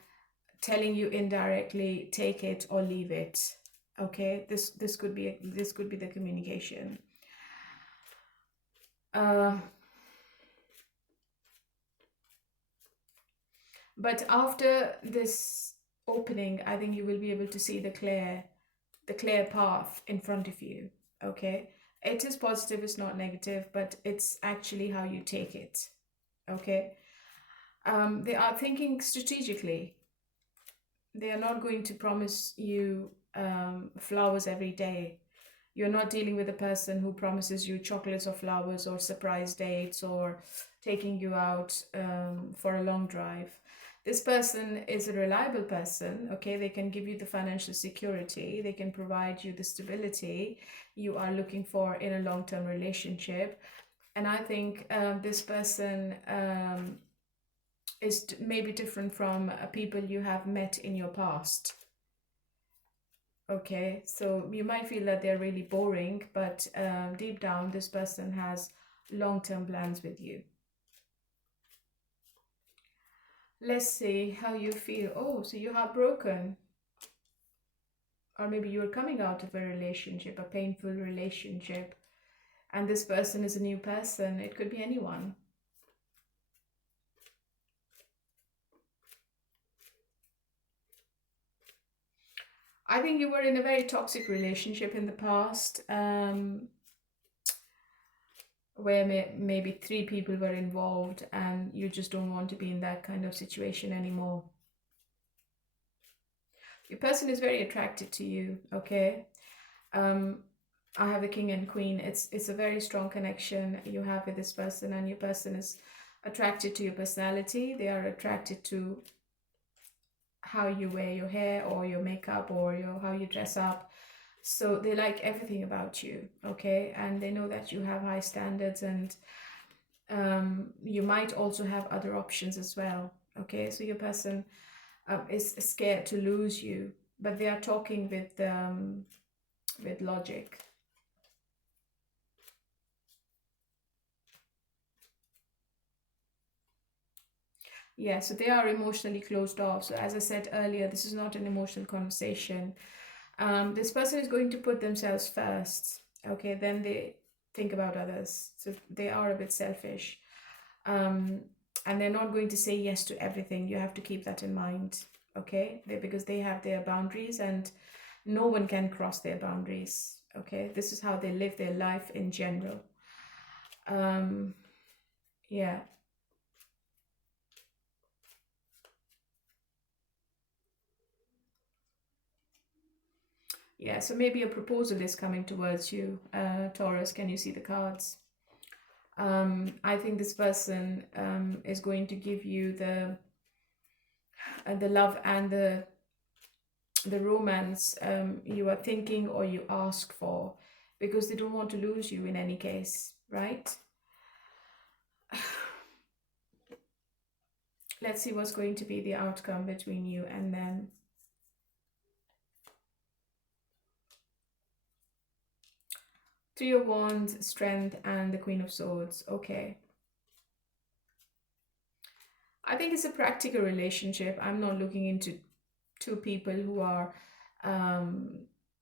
telling you indirectly, take it or leave it. Okay, this could be the communication. But after this opening, I think you will be able to see the clear path in front of you. Okay, it is positive, it's not negative, but it's actually how you take it. Okay, they are thinking strategically. They are not going to promise you flowers every day. You're not dealing with a person who promises you chocolates or flowers or surprise dates or taking you out for a long drive. This person is a reliable person, okay? They can give you the financial security. They can provide you the stability you are looking for in a long-term relationship. And I think this person is maybe different from people you have met in your past. Okay, so you might feel that they're really boring, but deep down, this person has long-term plans with you. Let's see how you feel. Oh, so you're heartbroken. Or maybe you're coming out of a relationship, a painful relationship, and this person is a new person. It could be anyone. I think you were in a very toxic relationship in the past, where maybe 3 people were involved and you just don't want to be in that kind of situation anymore. Your person is very attracted to you, okay? I have the king and queen. It's a very strong connection you have with this person, and your person is attracted to your personality. They are attracted to how you wear your hair or your makeup or how you dress up. So they like everything about you, okay? And they know that you have high standards, and you might also have other options as well, okay? So your person is scared to lose you, but they are talking with logic. Yeah, so they are emotionally closed off. So as I said earlier, this is not an emotional conversation. This person is going to put themselves first, okay? Then they think about others. So they are a bit selfish. And they're not going to say yes to everything. You have to keep that in mind, okay? Because they have their boundaries, and no one can cross their boundaries, okay? This is how they live their life in general. Yeah. Yeah, so maybe a proposal is coming towards you, Taurus. Can you see the cards? I think this person is going to give you the love and the romance you are thinking or you ask for, because they don't want to lose you in any case, right? Let's see what's going to be the outcome between you and them. Three of Wands, Strength, and the Queen of Swords. Okay. I think it's a practical relationship. I'm not looking into 2 people who are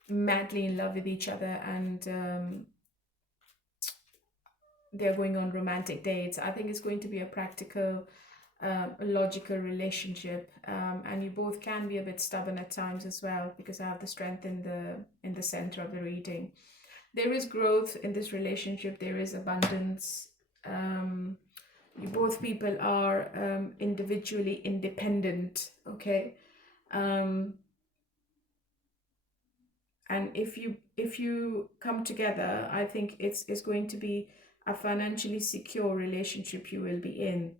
madly in love with each other and they're going on romantic dates. I think it's going to be a practical, logical relationship, and you both can be a bit stubborn at times as well, because I have the Strength in the center of the reading. There is growth in this relationship. There is abundance. You both people are individually independent, okay? And if you come together, I think it's going to be a financially secure relationship you will be in.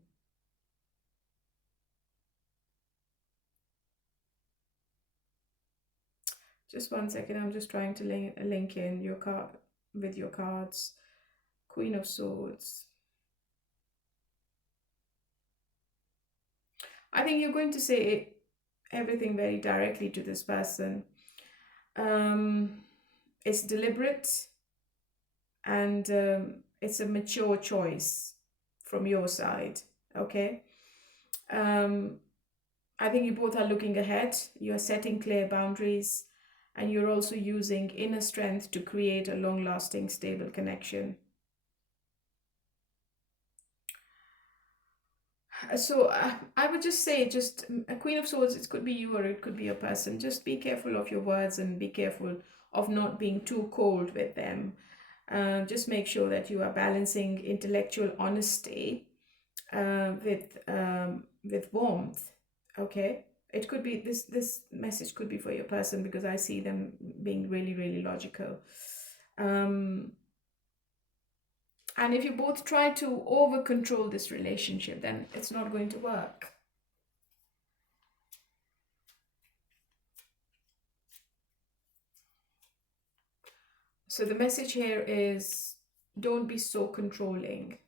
Just one second. I'm just trying to link in your card with your cards. Queen of Swords. I think you're going to say everything very directly to this person. It's deliberate, and it's a mature choice from your side. Okay. I think you both are looking ahead. You're setting clear boundaries, and you're also using inner strength to create a long-lasting, stable connection. So I would just say, just a Queen of Swords, it could be you or it could be a person. Just be careful of your words and be careful of not being too cold with them. Just make sure that you are balancing intellectual honesty with warmth. Okay, it could be this message could be for your person, because I see them being really, really logical. And if you both try to over control this relationship, then it's not going to work. So the message here is, don't be so controlling.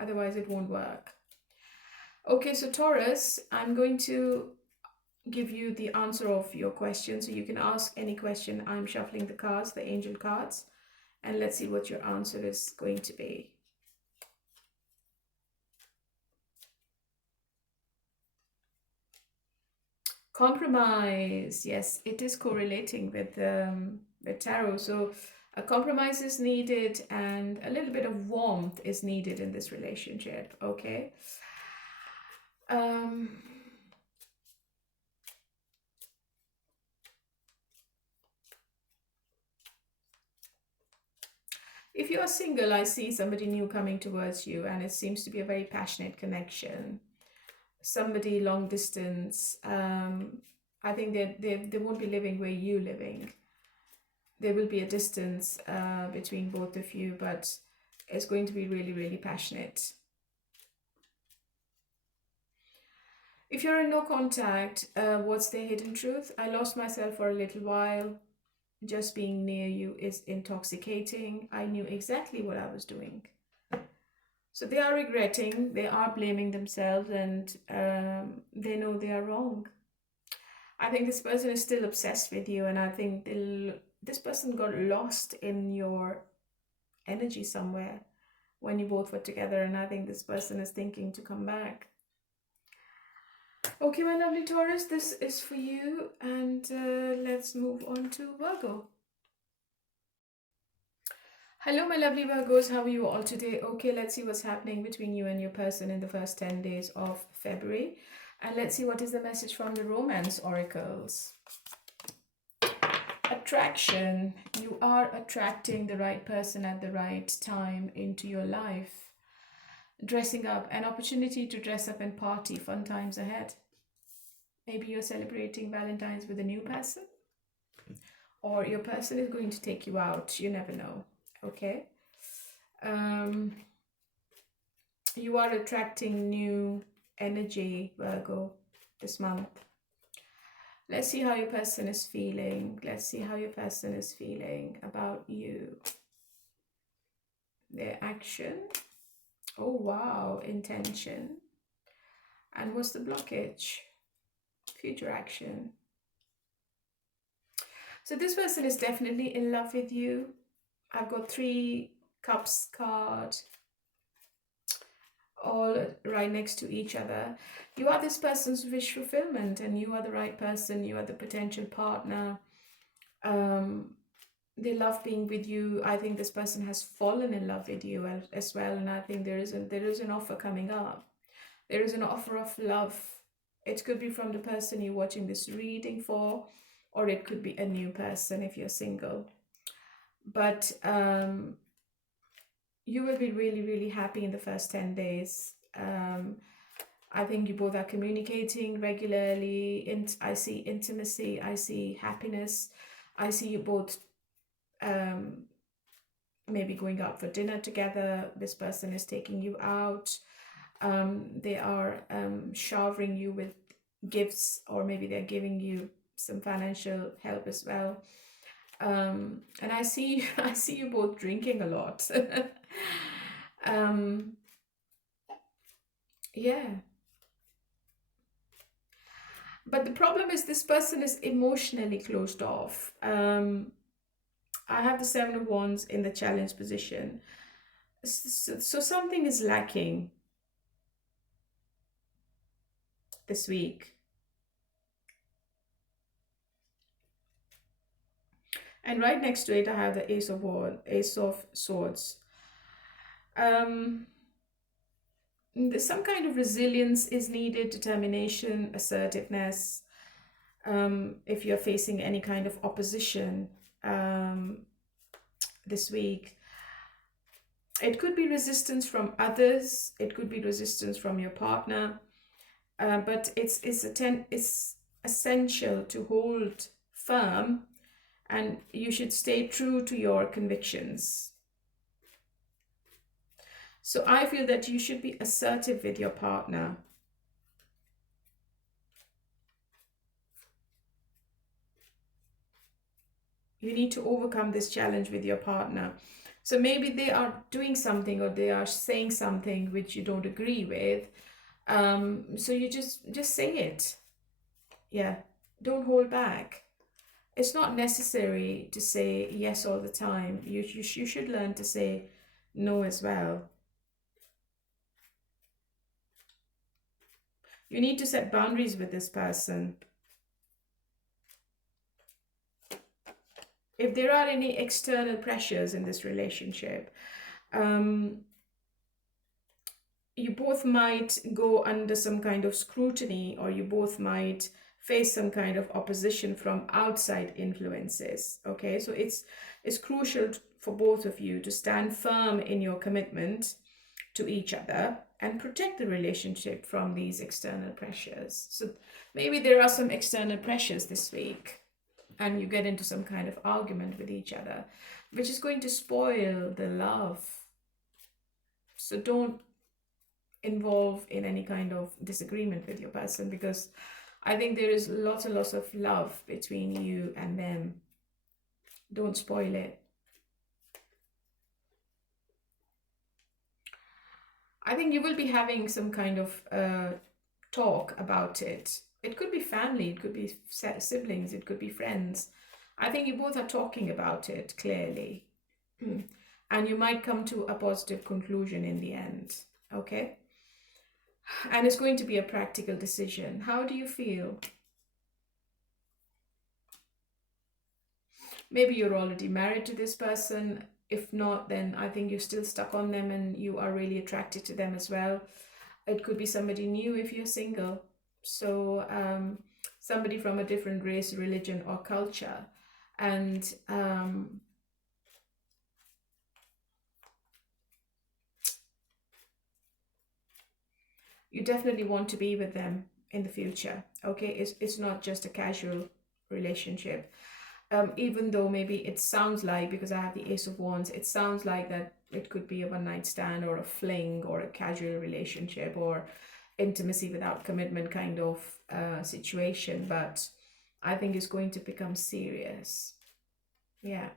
Otherwise it won't work. Okay, so Taurus, I'm going to give you the answer of your question. So you can ask any question. I'm shuffling the cards, the angel cards, and let's see what your answer is going to be. Compromise. Yes, it is correlating with tarot. So a compromise is needed, and a little bit of warmth is needed in this relationship. Okay. If you are single, I see somebody new coming towards you, and it seems to be a very passionate connection. Somebody long distance. I think that they won't be living where you're living. There will be a distance between both of you, but it's going to be really, really passionate. If you're in no contact, what's the hidden truth? I lost myself for a little while. Just being near you is intoxicating. I knew exactly what I was doing. So they are regretting, they are blaming themselves, and they know they are wrong. I think this person is still obsessed with you, and I think this person got lost in your energy somewhere when you both were together, and I think this person is thinking to come back. Okay, my lovely Taurus, this is for you, and let's move on to Virgo. Hello, my lovely Virgos, how are you all today? Okay, let's see what's happening between you and your person in the first 10 days of February. And let's see what is the message from the romance oracles. Attraction. You are attracting the right person at the right time into your life. Dressing up. An opportunity to dress up and party. Fun times ahead. Maybe you're celebrating Valentine's with a new person. Or your person is going to take you out. You never know. Okay. You are attracting new energy, Virgo, this month. Let's see how your person is feeling. Let's see how your person is feeling about you. Their action. Oh, wow. Intention. And what's the blockage? Future action. So this person is definitely in love with you. I've got 3 cups card, all right next to each other. You are this person's wish fulfillment, and you are the right person. You are the potential partner. They love being with you. I think this person has fallen in love with you as well, and I think there is an offer coming up. There is an offer of love. It could be from the person you're watching this reading for, or it could be a new person if you're single. But you will be really, really happy in the first 10 days. I think you both are communicating regularly. I see intimacy. I see happiness. I see you both maybe going out for dinner together. This person is taking you out. They are showering you with gifts, or maybe they're giving you some financial help as well. And I see I see you both drinking a lot. um, yeah. But the problem is this person is emotionally closed off. I have the Seven of Wands in the challenge position. So something is lacking this week. And right next to it, I have the Ace of Swords. There's some kind of resilience is needed, determination, assertiveness. If you're facing any kind of opposition this week, it could be resistance from others. It could be resistance from your partner. But it's essential to hold firm, and you should stay true to your convictions. So I feel that you should be assertive with your partner. You need to overcome this challenge with your partner. So maybe they are doing something or they are saying something which you don't agree with. So you just say it. Yeah, don't hold back. It's not necessary to say yes all the time. You should learn to say no as well. You need to set boundaries with this person. If there are any external pressures in this relationship, you both might go under some kind of scrutiny, or you both might face some kind of opposition from outside influences. Okay, so it's crucial for both of you to stand firm in your commitment to each other and protect the relationship from these external pressures. So maybe there are some external pressures this week, and you get into some kind of argument with each other, which is going to spoil the love. So don't involve in any kind of disagreement with your person, because I think there is lots and lots of love between you and them. Don't spoil it. I think you will be having some kind of talk about it. It could be family, it could be siblings, it could be friends. I think you both are talking about it clearly. And you might come to a positive conclusion in the end. Okay? And it's going to be a practical decision. How do you feel? Maybe you're already married to this person. If not, then I think you're still stuck on them and you are really attracted to them as well. It could be somebody new if you're single. So somebody from a different race, religion, or culture. And you definitely want to be with them in the future. Okay, it's not just a casual relationship. Even though maybe it sounds like, because I have the Ace of Wands, it sounds like that it could be a one-night stand or a fling or a casual relationship or intimacy without commitment kind of situation, but I think it's going to become serious. Yeah.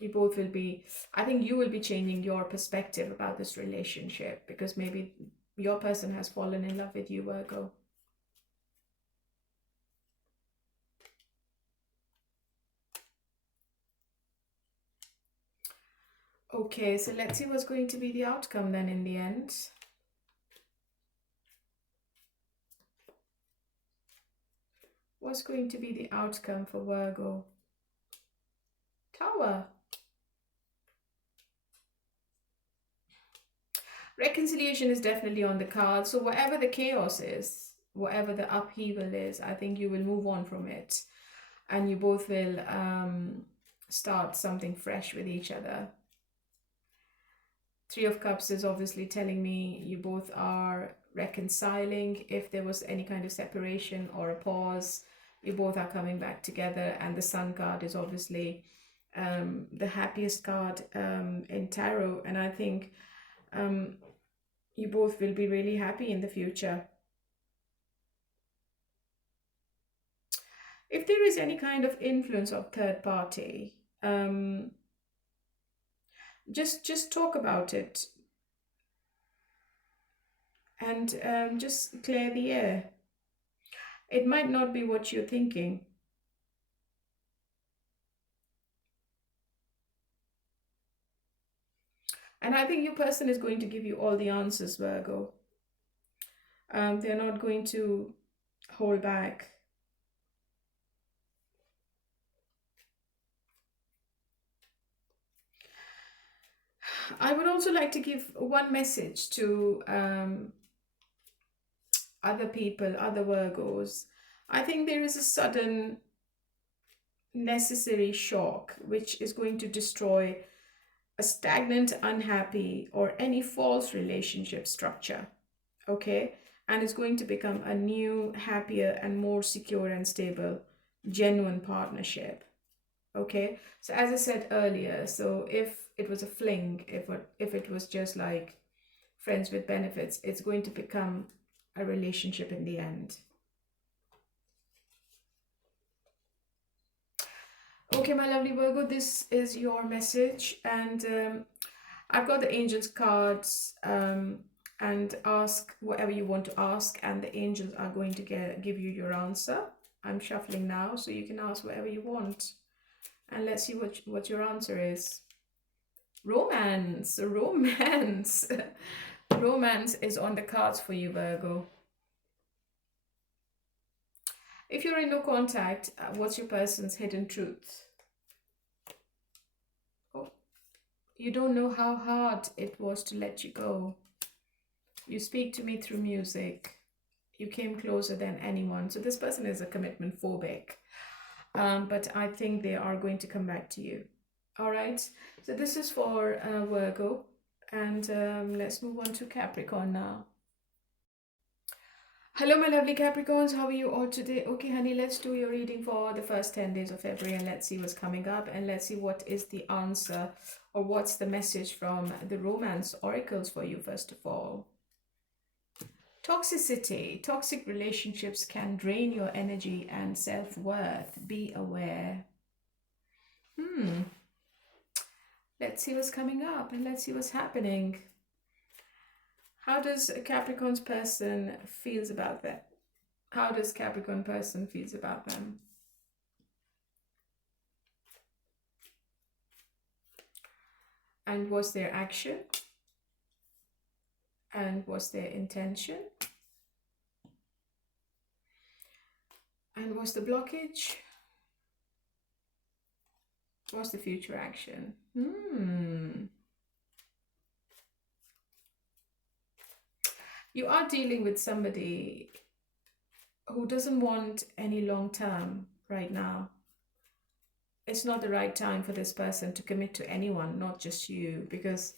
You both will be, I think you will be changing your perspective about this relationship, because maybe your person has fallen in love with you, Virgo. Okay, so let's see what's going to be the outcome then in the end. What's going to be the outcome for Virgo? Tower. Reconciliation is definitely on the card. So whatever the chaos is, whatever the upheaval is, I think you will move on from it. And you both will start something fresh with each other. Three of Cups is obviously telling me you both are reconciling. If there was any kind of separation or a pause, you both are coming back together. And the Sun card is obviously the happiest card in tarot. And I think you both will be really happy in the future. If there is any kind of influence of third party, just talk about it, and just clear the air. It might not be what you're thinking. And I think your person is going to give you all the answers, Virgo. They're not going to hold back. I would also like to give one message to other people, other Virgos. I think there is a sudden necessary shock which is going to destroy a stagnant, unhappy, or any false relationship structure. Okay? And it's going to become a new, happier, and more secure and stable, genuine partnership. Okay? So, as I said earlier, so if it was a fling, if it was just like friends with benefits, it's going to become a relationship in the end. Okay, my lovely Virgo, this is your message, and I've got the angels cards, and ask whatever you want to ask, and the angels are going to give you your answer. I'm shuffling now, so you can ask whatever you want, and let's see what your answer is. Romance, romance. Romance is on the cards for you, Virgo. If you're in no contact, what's your person's hidden truth? Oh, you don't know how hard it was to let you go. You speak to me through music. You came closer than anyone. So this person is a commitment phobic. But I think they are going to come back to you. All right. So this is for Virgo. And let's move on to Capricorn now. Hello, my lovely Capricorns. How are you all today? Okay, honey, let's do your reading for the first 10 days of February, and let's see what's coming up, and let's see what is the answer, or what's the message from the romance oracles for you, first of all. Toxicity. Toxic relationships can drain your energy and self-worth. Be aware. Let's see what's coming up, and let's see what's happening. How does a Capricorn's person feels about that? How does Capricorn person feels about them? And what's their action? And what's their intention? And what's the blockage? What's the future action? You are dealing with somebody who doesn't want any long term right now. It's not the right time for this person to commit to anyone, not just you, because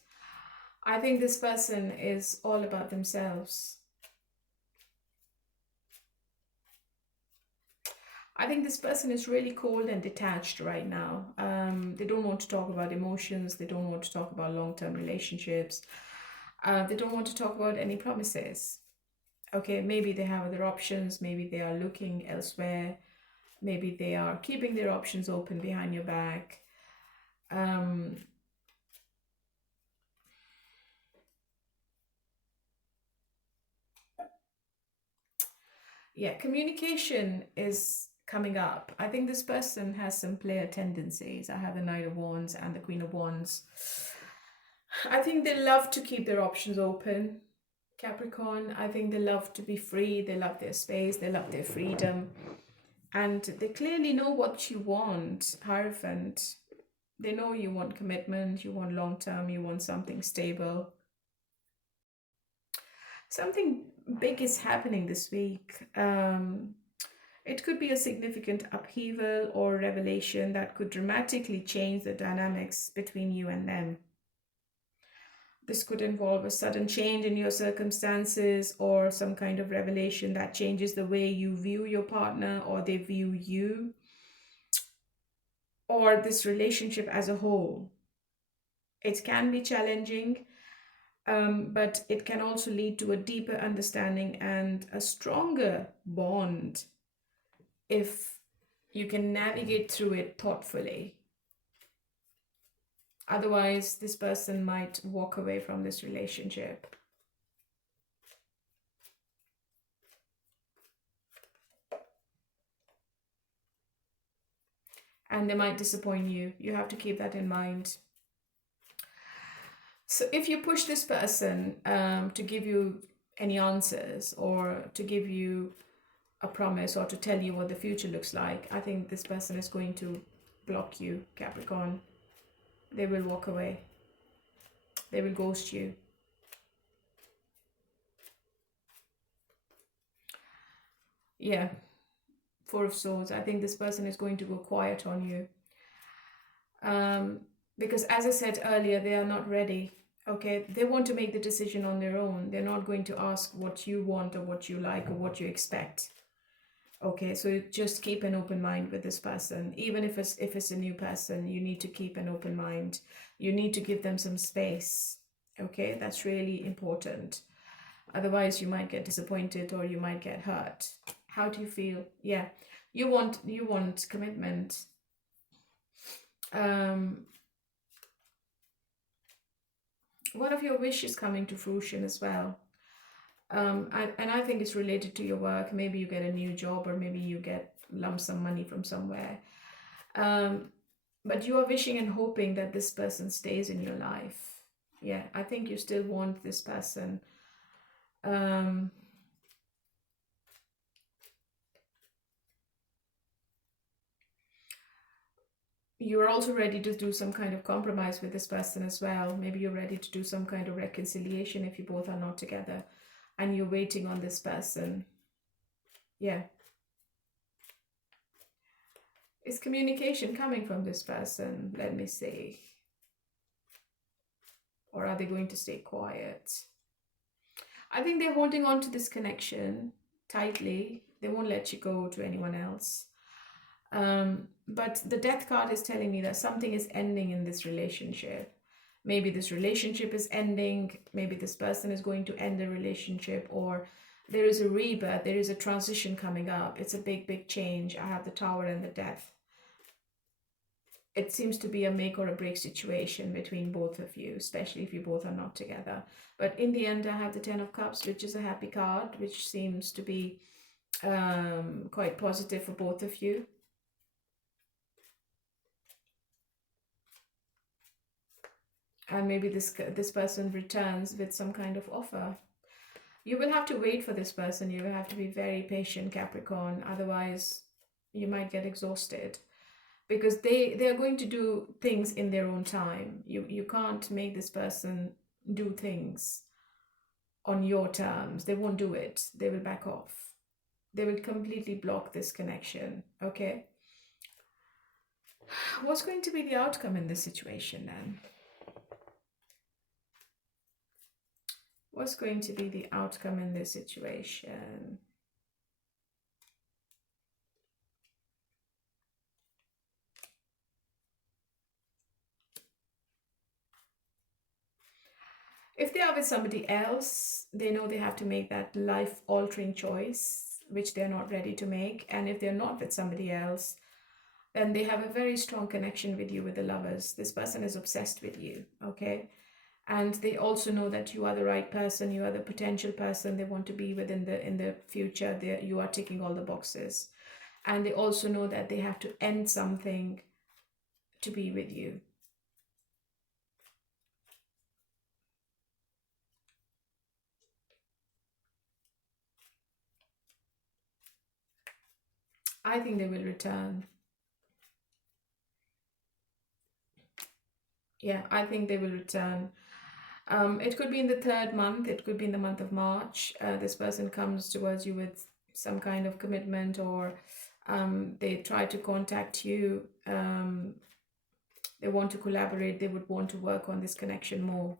I think this person is all about themselves. I think this person is really cold and detached right now. They don't want to talk about emotions. They don't want to talk about long-term relationships. They don't want to talk about any promises. Okay, maybe they have other options. Maybe they are looking elsewhere. Maybe they are keeping their options open behind your back. Yeah, communication is coming up. I think this person has some player tendencies. I have the Knight of Wands and the Queen of Wands. I think they love to keep their options open. Capricorn, I think they love to be free. They love their space. They love their freedom. And they clearly know what you want, Hierophant. They know you want commitment, you want long-term, you want something stable. Something big is happening this week. It could be a significant upheaval or revelation that could dramatically change the dynamics between you and them. This could involve a sudden change in your circumstances, or some kind of revelation that changes the way you view your partner or they view you, or this relationship as a whole. It can be challenging, but it can also lead to a deeper understanding and a stronger bond if You can navigate through it thoughtfully. Otherwise, this person might walk away from this relationship. And they might disappoint you. You have to keep that in mind. So if you push this person to give you any answers, or to give you a promise, or to tell you what the future looks like, I think this person is going to block you, Capricorn. They will walk away. They will ghost you. Yeah. Four of Swords. I think this person is going to go quiet on you. Because as I said earlier, they are not ready. Okay, they want to make the decision on their own. They're not going to ask what you want or what you like or what you expect. Okay, so just keep an open mind with this person. Even if it's a new person, you need to keep an open mind. You need to give them some space. Okay, that's really important. Otherwise, you might get disappointed or you might get hurt. How do you feel? Yeah, you want commitment. One of your wishes coming to fruition as well. And I think it's related to your work. Maybe you get a new job, or maybe you get lump sum money from somewhere. But you are wishing and hoping that this person stays in your life. Yeah, I think you still want this person. You're also ready to do some kind of compromise with this person as well. Maybe you're ready to do some kind of reconciliation if you both are not together and you're waiting on this person. Yeah. Is communication coming from this person? Let me see. Or are they going to stay quiet? I think they're holding on to this connection tightly. They won't let you go to anyone else. But the Death card is telling me that something is ending in this relationship. Maybe this relationship is ending. Maybe this person is going to end the relationship, or there is a rebirth. There is a transition coming up. It's a big, big change. I have the Tower and the Death. It seems to be a make or a break situation between both of you, especially if you both are not together. But in the end, I have the Ten of Cups, which is a happy card, which seems to be quite positive for both of you. And maybe this person returns with some kind of offer. You will have to wait for this person. You will have to be very patient, Capricorn. Otherwise, you might get exhausted. Because they are going to do things in their own time. You can't make this person do things on your terms. They won't do it. They will back off. They will completely block this connection. Okay? What's going to be the outcome in this situation then? What's going to be the outcome in this situation? If they are with somebody else, they know they have to make that life-altering choice, which they're not ready to make. And if they're not with somebody else, then they have a very strong connection with you, with the Lovers. This person is obsessed with you, okay? And they also know that you are the right person, you are the potential person they want to be with in the future. You are ticking all the boxes. And they also know that they have to end something to be with you. I think they will return. Yeah, I think they will return. It could be in the 3rd month. It could be in the month of March. This person comes towards you with some kind of commitment, or they try to contact you. They want to collaborate. They would want to work on this connection more.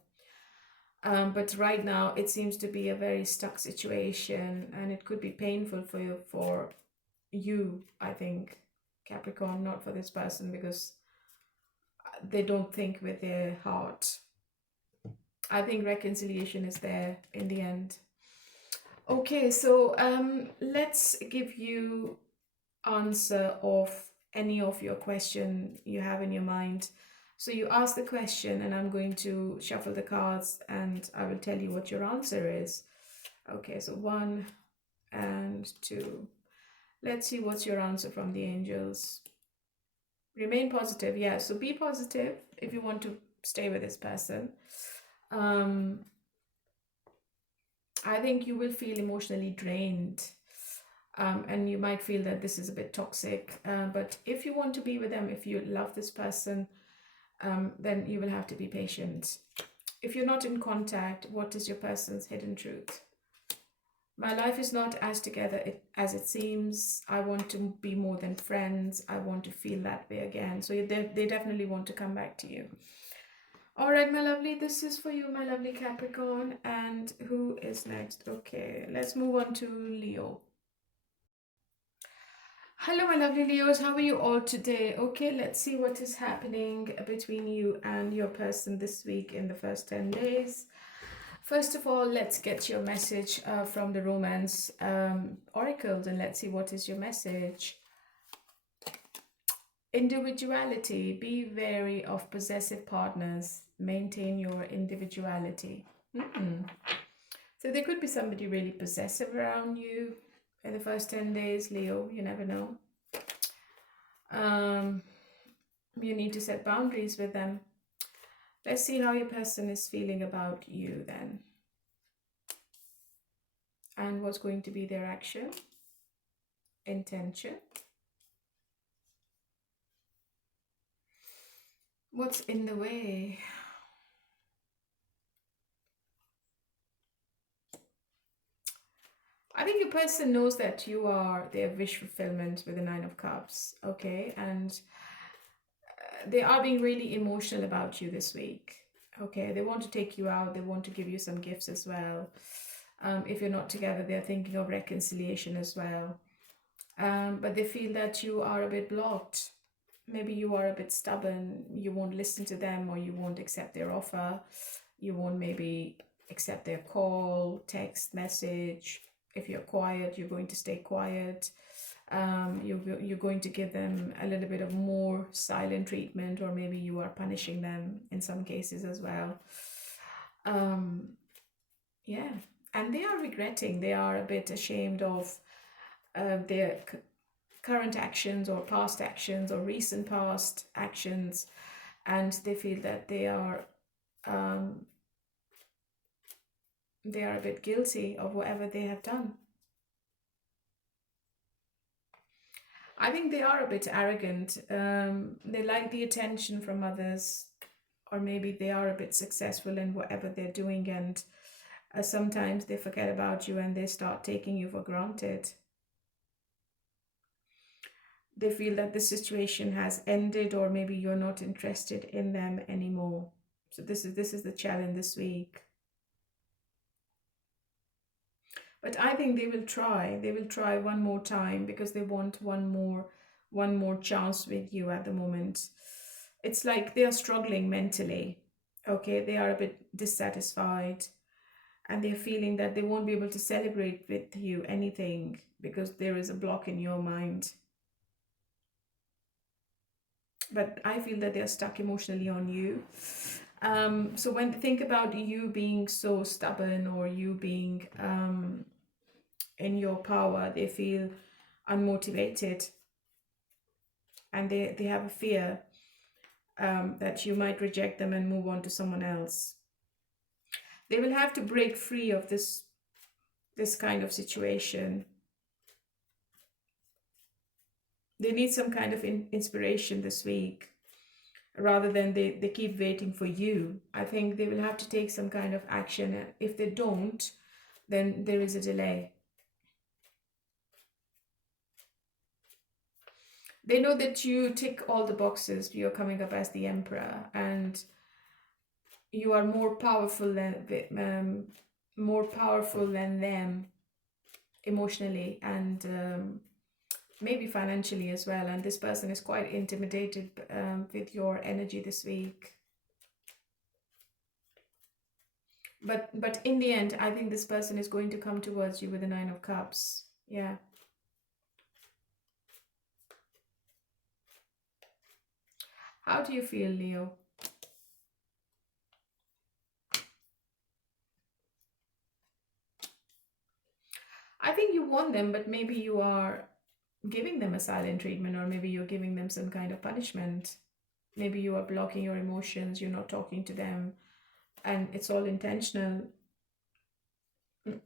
But right now, it seems to be a very stuck situation, and it could be painful for you, I think, Capricorn, not for this person, because they don't think with their heart. I think reconciliation is there in the end. Okay, so let's give you answer of any of your question you have in your mind. So you ask the question and I'm going to shuffle the cards and I will tell you what your answer is. Okay, so 1 and 2. Let's see what's your answer from the angels. Remain positive. Yeah, so be positive if you want to stay with this person. I think you will feel emotionally drained. And you might feel that this is a bit toxic. But if you want to be with them, if you love this person, then you will have to be patient. If you're not in contact, what is your person's hidden truth? My life is not as together as it seems. I want to be more than friends. I want to feel that way again. So they definitely want to come back to you. All right, my lovely, this is for you, my lovely Capricorn. And who is next? Okay, let's move on to Leo. Hello, my lovely Leos. How are you all today? Okay, let's see what is happening between you and your person this week in the first 10 days. First of all, let's get your message from the romance oracles and let's see what is your message. Individuality. Be wary of possessive partners. Maintain your individuality. So there could be somebody really possessive around you in the first 10 days, Leo. You never know. You need to set boundaries with them. Let's see how your person is feeling about you then. And what's going to be their action, intention. What's in the way? I think your person knows that you are their wish fulfillment with the 9 of Cups, okay? And they are being really emotional about you this week, okay? They want to take you out. They want to give you some gifts as well. If you're not together, they're thinking of reconciliation as well. But they feel that you are a bit blocked. Maybe you are a bit stubborn. You won't listen to them or you won't accept their offer. You won't maybe accept their call, text, message. If you're quiet, you're going to stay quiet. You're going to give them a little bit of more silent treatment, or maybe you are punishing them in some cases as well. Yeah, and they are regretting. They are a bit ashamed of their current actions or past actions or recent past actions, and they feel that they are a bit guilty of whatever they have done. I think they are a bit arrogant. They like the attention from others, or maybe they are a bit successful in whatever they're doing, and sometimes they forget about you and they start taking you for granted. They feel that the situation has ended, or maybe you're not interested in them anymore. So this is the challenge this week. But I think they will try. They will try one more time because they want one more chance with you at the moment. It's like they are struggling mentally. Okay, they are a bit dissatisfied and they're feeling that they won't be able to celebrate with you anything because there is a block in your mind. But I feel that they're stuck emotionally on you. So when they think about you being so stubborn or you being in your power, they feel unmotivated and they have a fear that you might reject them and move on to someone else. They will have to break free of this kind of situation. They need some kind of inspiration this week rather than they keep waiting for you. I think they will have to take some kind of action. If they don't, then there is a delay. They know that you tick all the boxes. You're coming up as the emperor and you are more powerful than them emotionally and maybe financially as well. And this person is quite intimidated with your energy this week. But in the end, I think this person is going to come towards you with the 9 of Cups. Yeah. How do you feel, Leo? I think you want them, but maybe you are giving them a silent treatment, or maybe you're giving them some kind of punishment. Maybe you are blocking your emotions, you're not talking to them, and it's all intentional.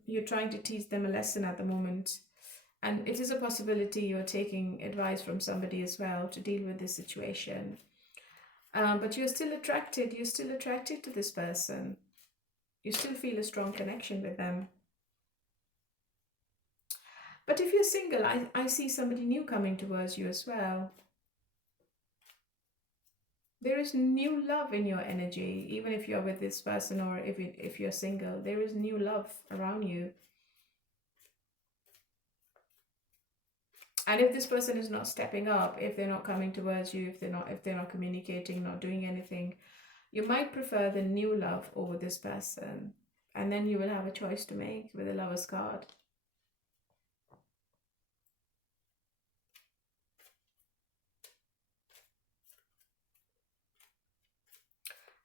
You're trying to teach them a lesson at the moment. And it is a possibility you're taking advice from somebody as well to deal with this situation. But you're still attracted. You're still attracted to this person. You still feel a strong connection with them. But if you're single, I see somebody new coming towards you as well. There is new love in your energy, even if you're with this person, or if you're single, there is new love around you. And if this person is not stepping up, if they're not coming towards you, if they're not communicating, not doing anything, you might prefer the new love over this person. And then you will have a choice to make with the Lover's card.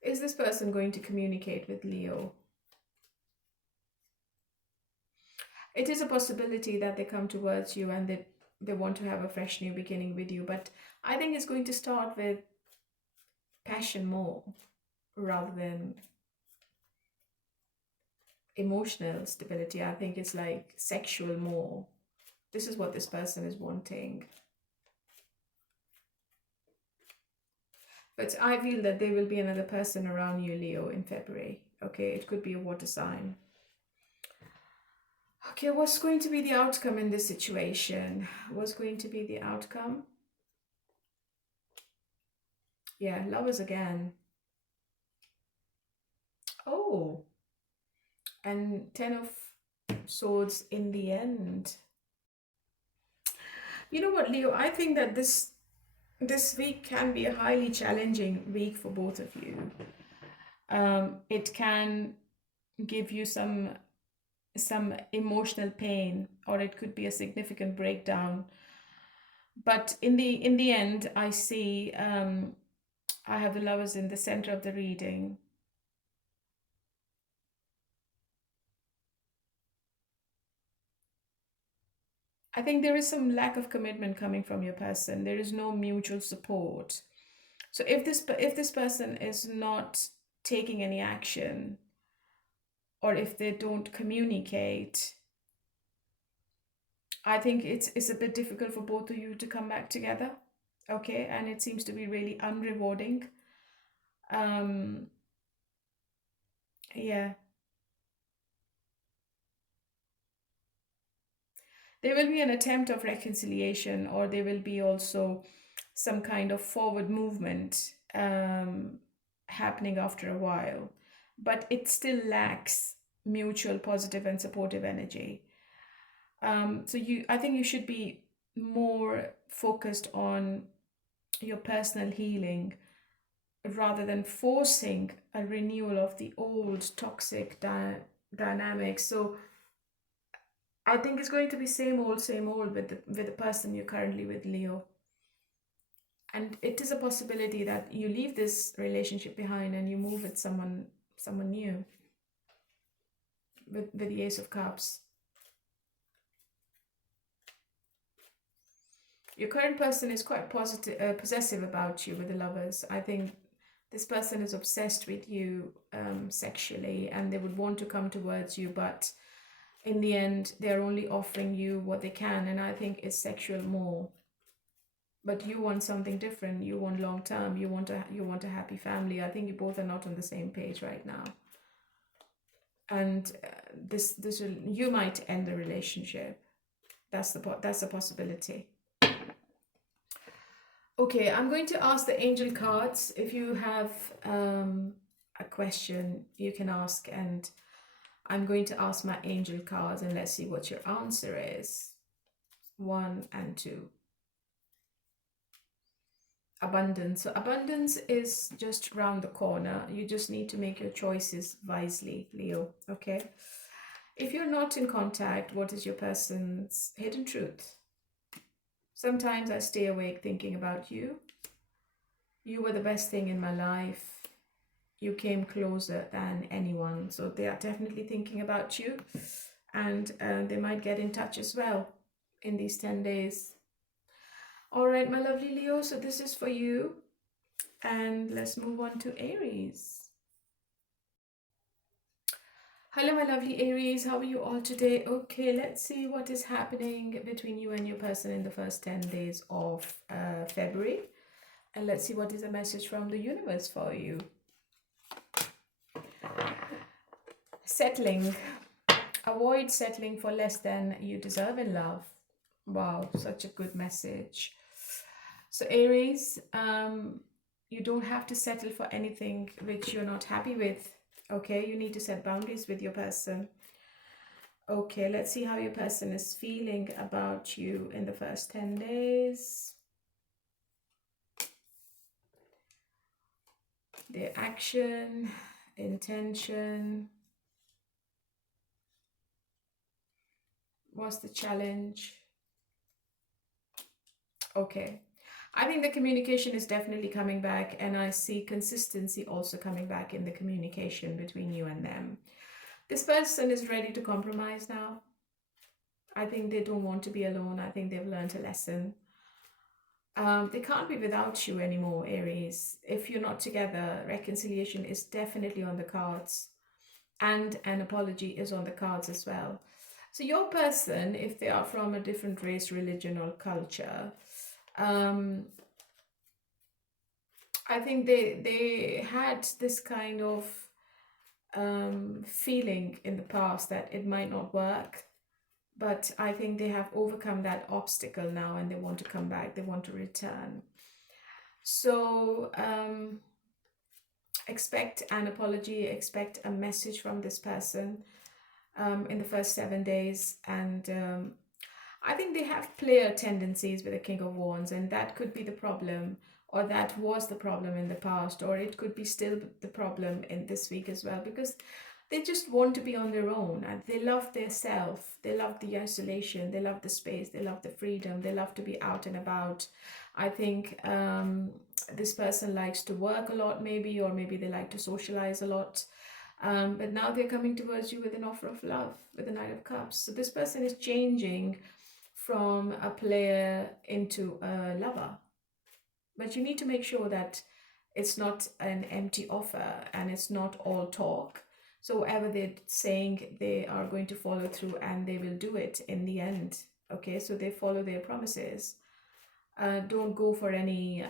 Is this person going to communicate with Leo? It is a possibility that they come towards you and they want to have a fresh new beginning with you. But I think it's going to start with passion more rather than emotional stability. I think it's like sexual more. This is what this person is wanting. But I feel that there will be another person around you, Leo, in February. Okay, it could be a water sign. Okay, what's going to be the outcome in this situation? What's going to be the outcome? Yeah, Lovers again. Oh, and 10 of Swords in the end. You know what, Leo? I think that this week can be a highly challenging week for both of you. It can give you some emotional pain, or it could be a significant breakdown. But in the end, I see I have the Lovers in the center of the reading. I think there is some lack of commitment coming from your person. There is no mutual support. So if this person is not taking any action, or if they don't communicate, I think it's a bit difficult for both of you to come back together. Okay, and it seems to be really unrewarding. Yeah. There will be an attempt of reconciliation, or there will be also some kind of forward movement happening after a while, but it still lacks mutual positive and supportive energy. So I think you should be more focused on your personal healing rather than forcing a renewal of the old toxic dynamics. So I think it's going to be same old with the person you're currently with, Leo. And it is a possibility that you leave this relationship behind and you move with someone new with the Ace of Cups. Your current person is quite possessive about you with the Lovers. I think this person is obsessed with you sexually, and they would want to come towards you, but in the end, they're only offering you what they can, and I think it's sexual more. But you want something different. You want long term. You want a happy family. I think you both are not on the same page right now, and you might end the relationship. That's a possibility. Okay, I'm going to ask the angel cards. If you have a question, you can ask, and I'm going to ask my angel cards, and let's see what your answer is. 1 and 2. Abundance. So abundance is just around the corner. You just need to make your choices wisely, Leo. Okay. If you're not in contact, what is your person's hidden truth? Sometimes I stay awake thinking about you. You were the best thing in my life. You came closer than anyone. So they are definitely thinking about you, and they might get in touch as well in these 10 days. All right, my lovely Leo, so this is for you. And let's move on to Aries. Hello, my lovely Aries. How are you all today? Okay, let's see what is happening between you and your person in the first 10 days of February. And let's see what is a message from the universe for you. Settling. Avoid settling for less than you deserve in love. Wow, such a good message. So Aries, you don't have to settle for anything which you're not happy with. Okay, you need to set boundaries with your person. Okay, let's see how your person is feeling about you in the first 10 days. Their action, intention. What's the challenge? Okay. I think the communication is definitely coming back, and I see consistency also coming back in the communication between you and them. This person is ready to compromise now. I think they don't want to be alone. I think they've learned a lesson. They can't be without you anymore, Aries. If you're not together, reconciliation is definitely on the cards, and an apology is on the cards as well. So your person, if they are from a different race, religion, or culture, I think they had this kind of feeling in the past that it might not work. But I think they have overcome that obstacle now, and they want to come back. They want to return. So expect an apology, expect a message from this person in the first 7 days. And I think they have player tendencies with the King of Wands, and that could be the problem, or that was the problem in the past, or it could be still the problem in this week as well, because they just want to be on their own, and they love their self, they love the isolation, they love the space, they love the freedom, they love to be out and about. I think this person likes to work a lot, maybe, or maybe they like to socialize a lot. But now they're coming towards you with an offer of love, with the Knight of Cups. So this person is changing from a player into a lover. But you need to make sure that it's not an empty offer and it's not all talk. So whatever they're saying, they are going to follow through, and they will do it in the end. Okay, so they follow their promises. Don't go for any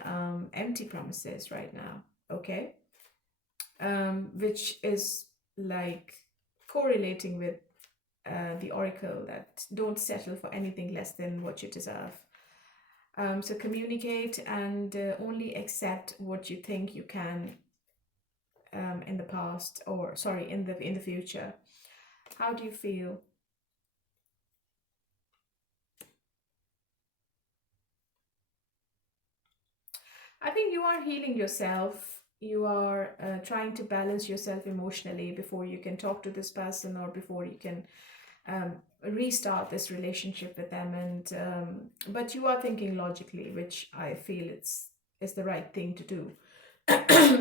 empty promises right now. Okay, which is like correlating with the oracle, that don't settle for anything less than what you deserve. So communicate, and only accept what you think you can in the past, or sorry, in the future. How do you feel? I think you are healing yourself. You are trying to balance yourself emotionally before you can talk to this person, or before you can restart this relationship with them. And but you are thinking logically, which I feel is the right thing to do.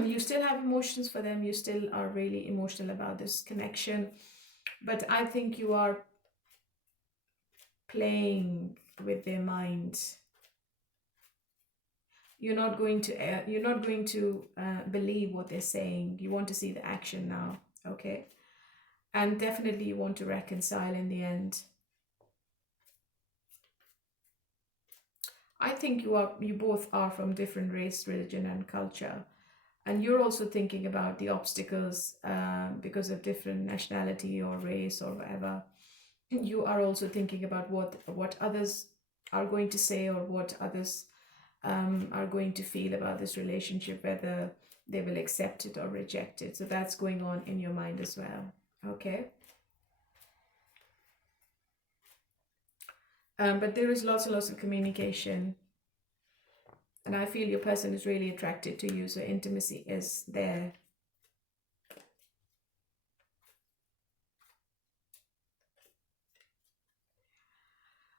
You still have emotions for them. You still are really emotional about this connection, but I think you are playing with their mind. You're not going to believe what they're saying. You want to see the action now. Okay, and definitely you want to reconcile in the end. I think you both are from different race, religion, and culture, and you're also thinking about the obstacles because of different nationality or race or whatever. You are also thinking about what others are going to say, or what others are going to feel about this relationship, whether they will accept it or reject it. So that's going on in your mind as well. Okay. But there is lots and lots of communication, and I feel your person is really attracted to you, so intimacy is there.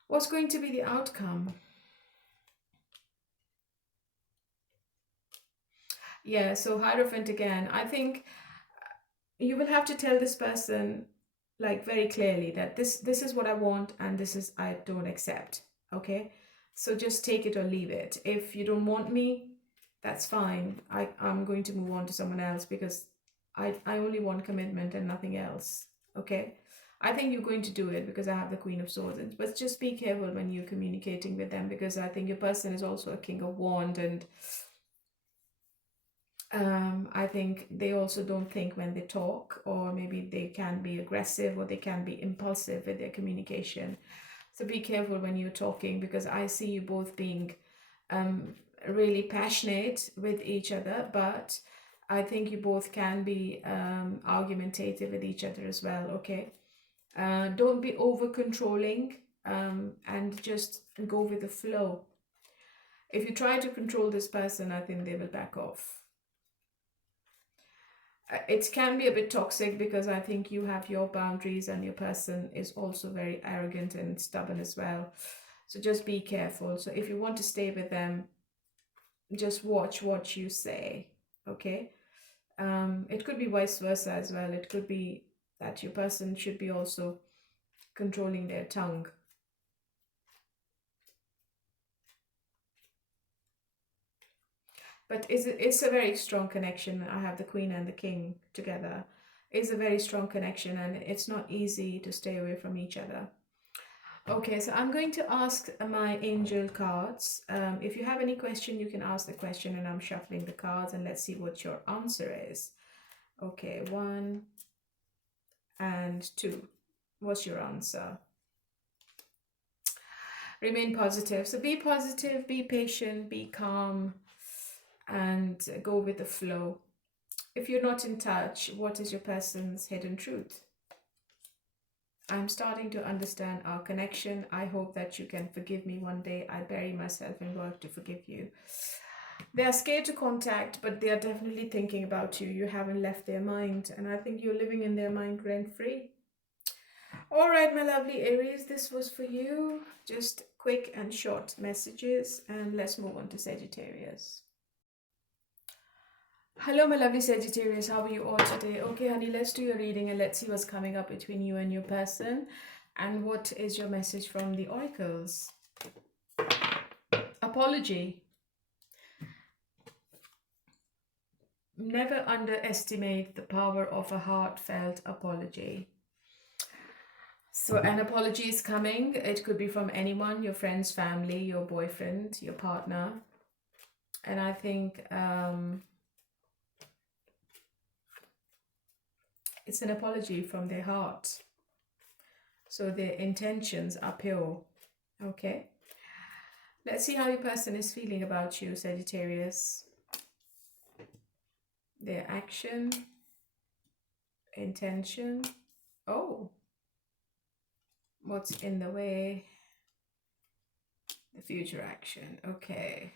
What's going to be the outcome? Yeah, so Hierophant again. I think you will have to tell this person like very clearly that this is what I want and this is I don't accept. Okay? So just take it or leave it. If you don't want me, that's fine. I'm going to move on to someone else because I only want commitment and nothing else. Okay? I think you're going to do it because I have the Queen of Swords. But just be careful when you're communicating with them because I think your person is also a King of Wands and I think they also don't think when they talk, or maybe they can be aggressive or they can be impulsive with their communication. So be careful when you're talking because I see you both being really passionate with each other, but I think you both can be argumentative with each other as well, okay? Don't be over controlling and just go with the flow. If you try to control this person, I think they will back off. It can be a bit toxic because I think you have your boundaries and your person is also very arrogant and stubborn as well. So just be careful. So if you want to stay with them, just watch what you say, okay? It could be vice versa as well. It could be that your person should be also controlling their tongue. But it's a very strong connection. I have the Queen and the King together. It's a very strong connection and it's not easy to stay away from each other. Okay, so I'm going to ask my angel cards. If you have any question, you can ask the question and I'm shuffling the cards and let's see what your answer is. Okay, 1 and 2. What's your answer? Remain positive. So be positive, be patient, be calm, and go with the flow. If you're not in touch, what is your person's hidden truth? I'm starting to understand our connection. I hope that you can forgive me one day. I bury myself in work to forgive you. They are scared to contact, but they are definitely thinking about you. You haven't left their mind, and I think you're living in their mind rent-free. All right, my lovely Aries, this was for you. Just quick and short messages, and let's move on to Sagittarius. Hello, my lovely Sagittarius. How are you all today? Okay, honey, let's do your reading and let's see what's coming up between you and your person. And what is your message from the oracles? Apology. Never underestimate the power of a heartfelt apology. So an apology is coming. It could be from anyone, your friends, family, your boyfriend, your partner. And I think it's an apology from their heart. So their intentions are pure. Okay. Let's see how your person is feeling about you, Sagittarius. Their action, intention. Oh, what's in the way? The future action. Okay.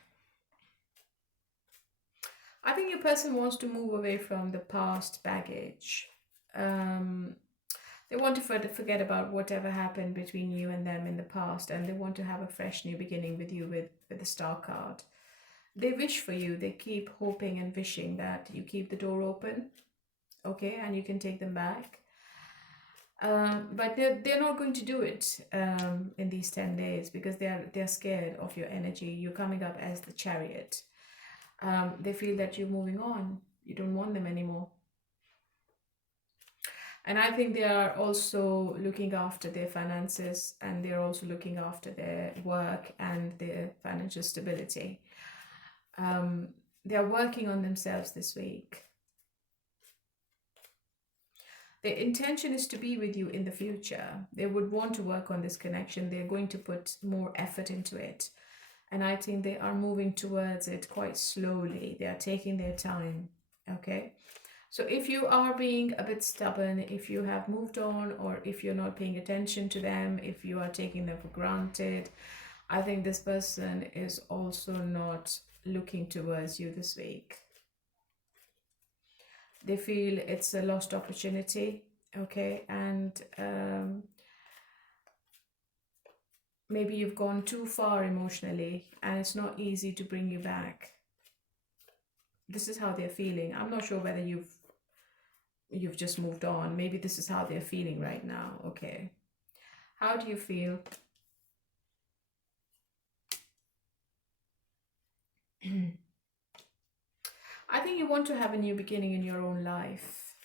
I think your person wants to move away from the past baggage. They want to forget about whatever happened between you and them in the past, and they want to have a fresh new beginning with you with the Star card. They wish for you. They keep hoping and wishing that you keep the door open, okay, and you can take them back. But they're not going to do it in these 10 days because they're scared of your energy. You're coming up as the Chariot. They feel that you're moving on. You don't want them anymore. And I think they are also looking after their finances, and they're also looking after their work and their financial stability. They are working on themselves this week. Their intention is to be with you in the future. They would want to work on this connection. They're going to put more effort into it. And I think they are moving towards it quite slowly. They are taking their time, okay? So if you are being a bit stubborn, if you have moved on, or if you're not paying attention to them, if you are taking them for granted, I think this person is also not looking towards you this week. They feel it's a lost opportunity, okay? And maybe you've gone too far emotionally and it's not easy to bring you back. This is how they're feeling. I'm not sure whether you've just moved on. Maybe this is how they're feeling right now. Okay. How do you feel? I think you want to have a new beginning in your own life.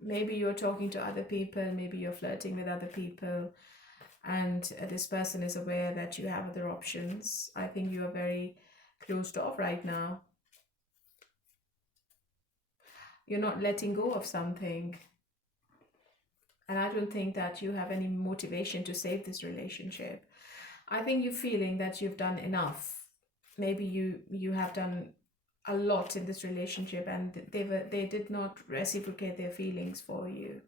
Maybe you're talking to other people, maybe you're flirting with other people, and this person is aware that you have other options. I think you are very closed off right now. You're not letting go of something. And I don't think that you have any motivation to save this relationship. I think you're feeling that you've done enough. Maybe you have done a lot in this relationship, and they did not reciprocate their feelings for you.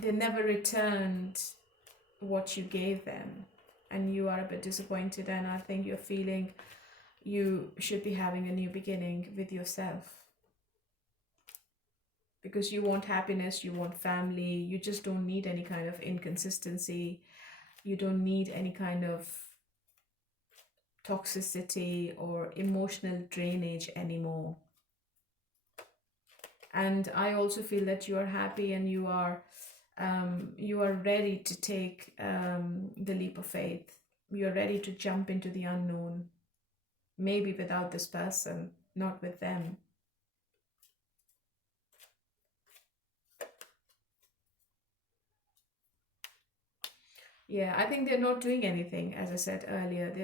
They never returned what you gave them, and you are a bit disappointed. And I think you're feeling you should be having a new beginning with yourself, because you want happiness, you want family, you just don't need any kind of inconsistency, you don't need any kind of toxicity or emotional drainage anymore. And I also feel that you are happy, and you are ready to take the leap of faith. You're ready to jump into the unknown, maybe without this person, not with them. Yeah, I think they're not doing anything, as I said earlier. They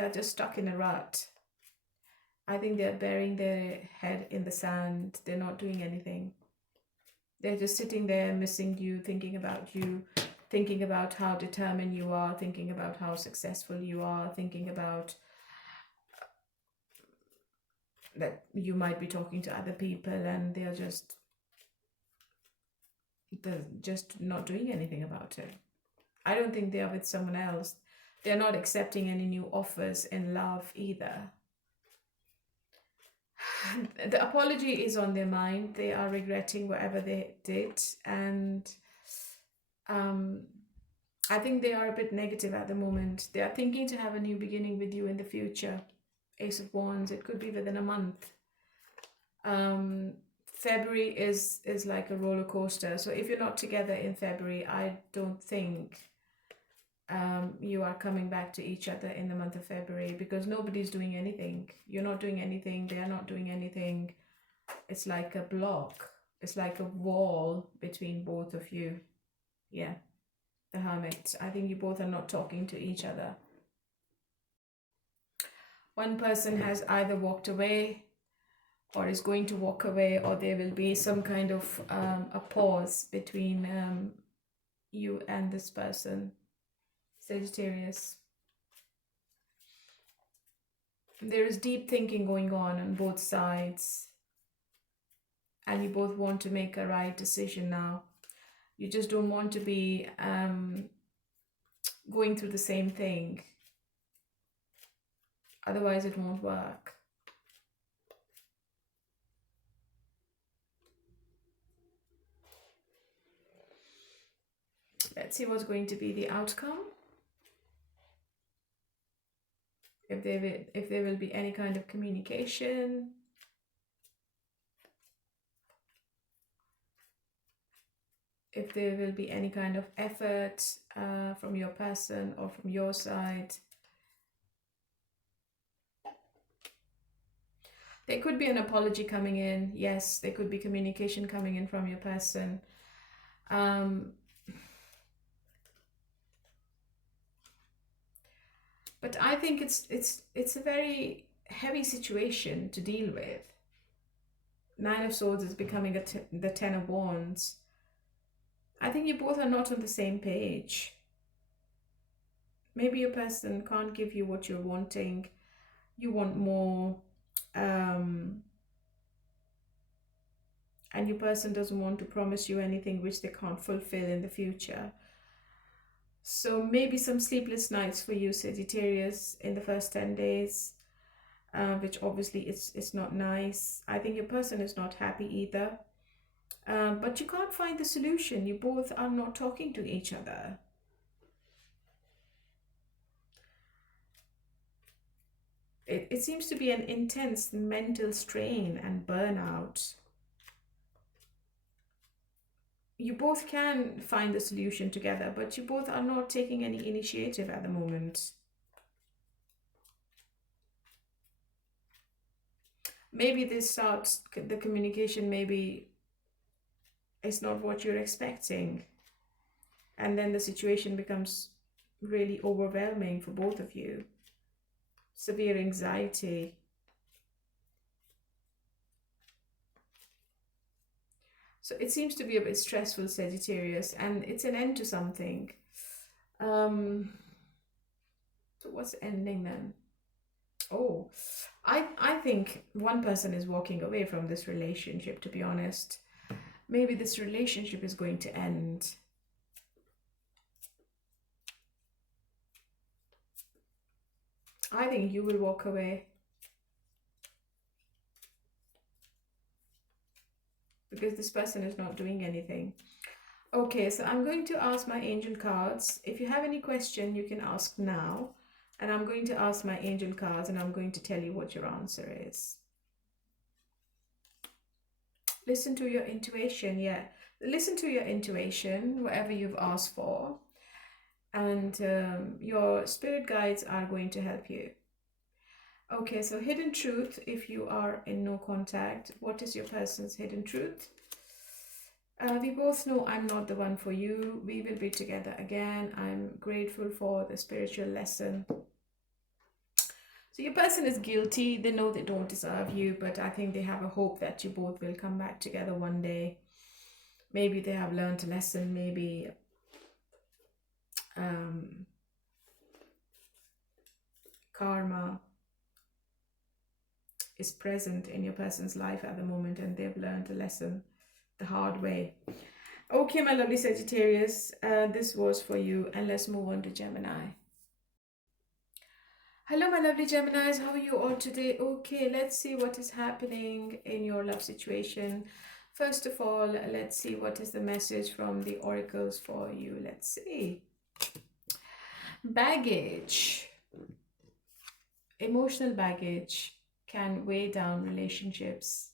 are just stuck in a rut. I think they're burying their head in the sand. They're not doing anything. They're just sitting there missing you, thinking about how determined you are, thinking about how successful you are, thinking about that you might be talking to other people, and they're just not doing anything about it. I don't think they are with someone else. They're not accepting any new offers in love either. The apology is on their mind. They are regretting whatever they did, and I think they are a bit negative at the moment. They are thinking to have a new beginning with you in the future. Ace of Wands, it could be within a month. February is like a roller coaster. So if you're not together in February, I don't think you are coming back to each other in the month of February, because nobody's doing anything. You're not doing anything. They are not doing anything. It's like a block. It's like a wall between both of you. Yeah, the Hermit. I think you both are not talking to each other. One person has either walked away or is going to walk away, or there will be some kind of a pause between you and this person, Sagittarius. There is deep thinking going on both sides, and you both want to make a right decision now. You just don't want to be going through the same thing. Otherwise, it won't work. Let's see what's going to be the outcome. If there will be any kind of communication. If there will be any kind of effort from your person or from your side. There could be an apology coming in. Yes, there could be communication coming in from your person. But I think it's a very heavy situation to deal with. Nine of Swords is becoming the Ten of Wands. I think you both are not on the same page. Maybe your person can't give you what you're wanting. You want more. And your person doesn't want to promise you anything which they can't fulfill in the future. So maybe some sleepless nights for you, Sagittarius, in the first 10 days, which obviously it's not nice. I think your person is not happy either. But you can't find the solution. You both are not talking to each other. It seems to be an intense mental strain and burnout. You both can find the solution together, but you both are not taking any initiative at the moment. Maybe this starts, the communication maybe is not what you're expecting. And then the situation becomes really overwhelming for both of you. Severe anxiety. So it seems to be a bit stressful, Sagittarius, and it's an end to something. So what's ending then? Oh, I think one person is walking away from this relationship, to be honest. Maybe this relationship is going to end. I think you will walk away. Because this person is not doing anything. Okay, so I'm going to ask my angel cards. If you have any question, you can ask now. And I'm going to ask my angel cards and I'm going to tell you what your answer is. Listen to your intuition, yeah. Listen to your intuition, whatever you've asked for. And your spirit guides are going to help you. Okay, so hidden truth, if you are in no contact, what is your person's hidden truth? We both know I'm not the one for you. We will be together again. I'm grateful for the spiritual lesson. So your person is guilty. They know they don't deserve you, but I think they have a hope that you both will come back together one day. Maybe they have learned a lesson. Maybe karma is present in your person's life at the moment and they've learned a lesson the hard way. Okay, my lovely Sagittarius, this was for you, and let's move on to Gemini. Hello, my lovely Geminis. How are you all today? Okay, let's see what is happening in your love situation. First of all, let's see what is the message from the oracles for you. Let's see. Baggage. Emotional baggage can weigh down relationships.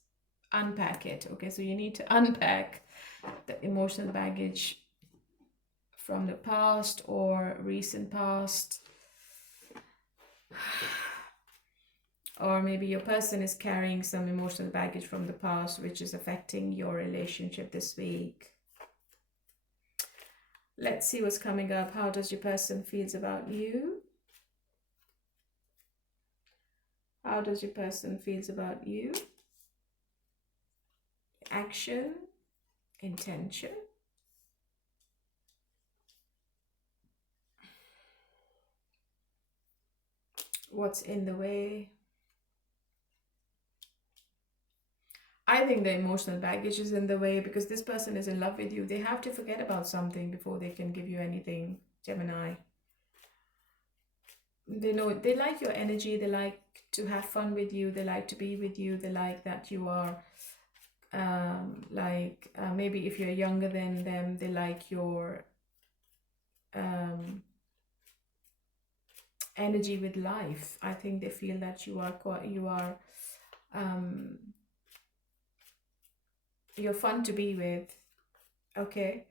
Unpack it. Okay, so you need to unpack the emotional baggage from the past or recent past. Or maybe your person is carrying some emotional baggage from the past which is affecting your relationship this week. Let's see what's coming up. How does your person feels about you? How does your person feels about you? Action, intention. What's in the way? I think the emotional baggage is in the way because this person is in love with you. They have to forget about something before they can give you anything, Gemini. They know they like your energy. They like to have fun with you. They like to be with you. They like that you are maybe if you're younger than them, they like your energy with life. I think they feel that you're fun to be with. Okay,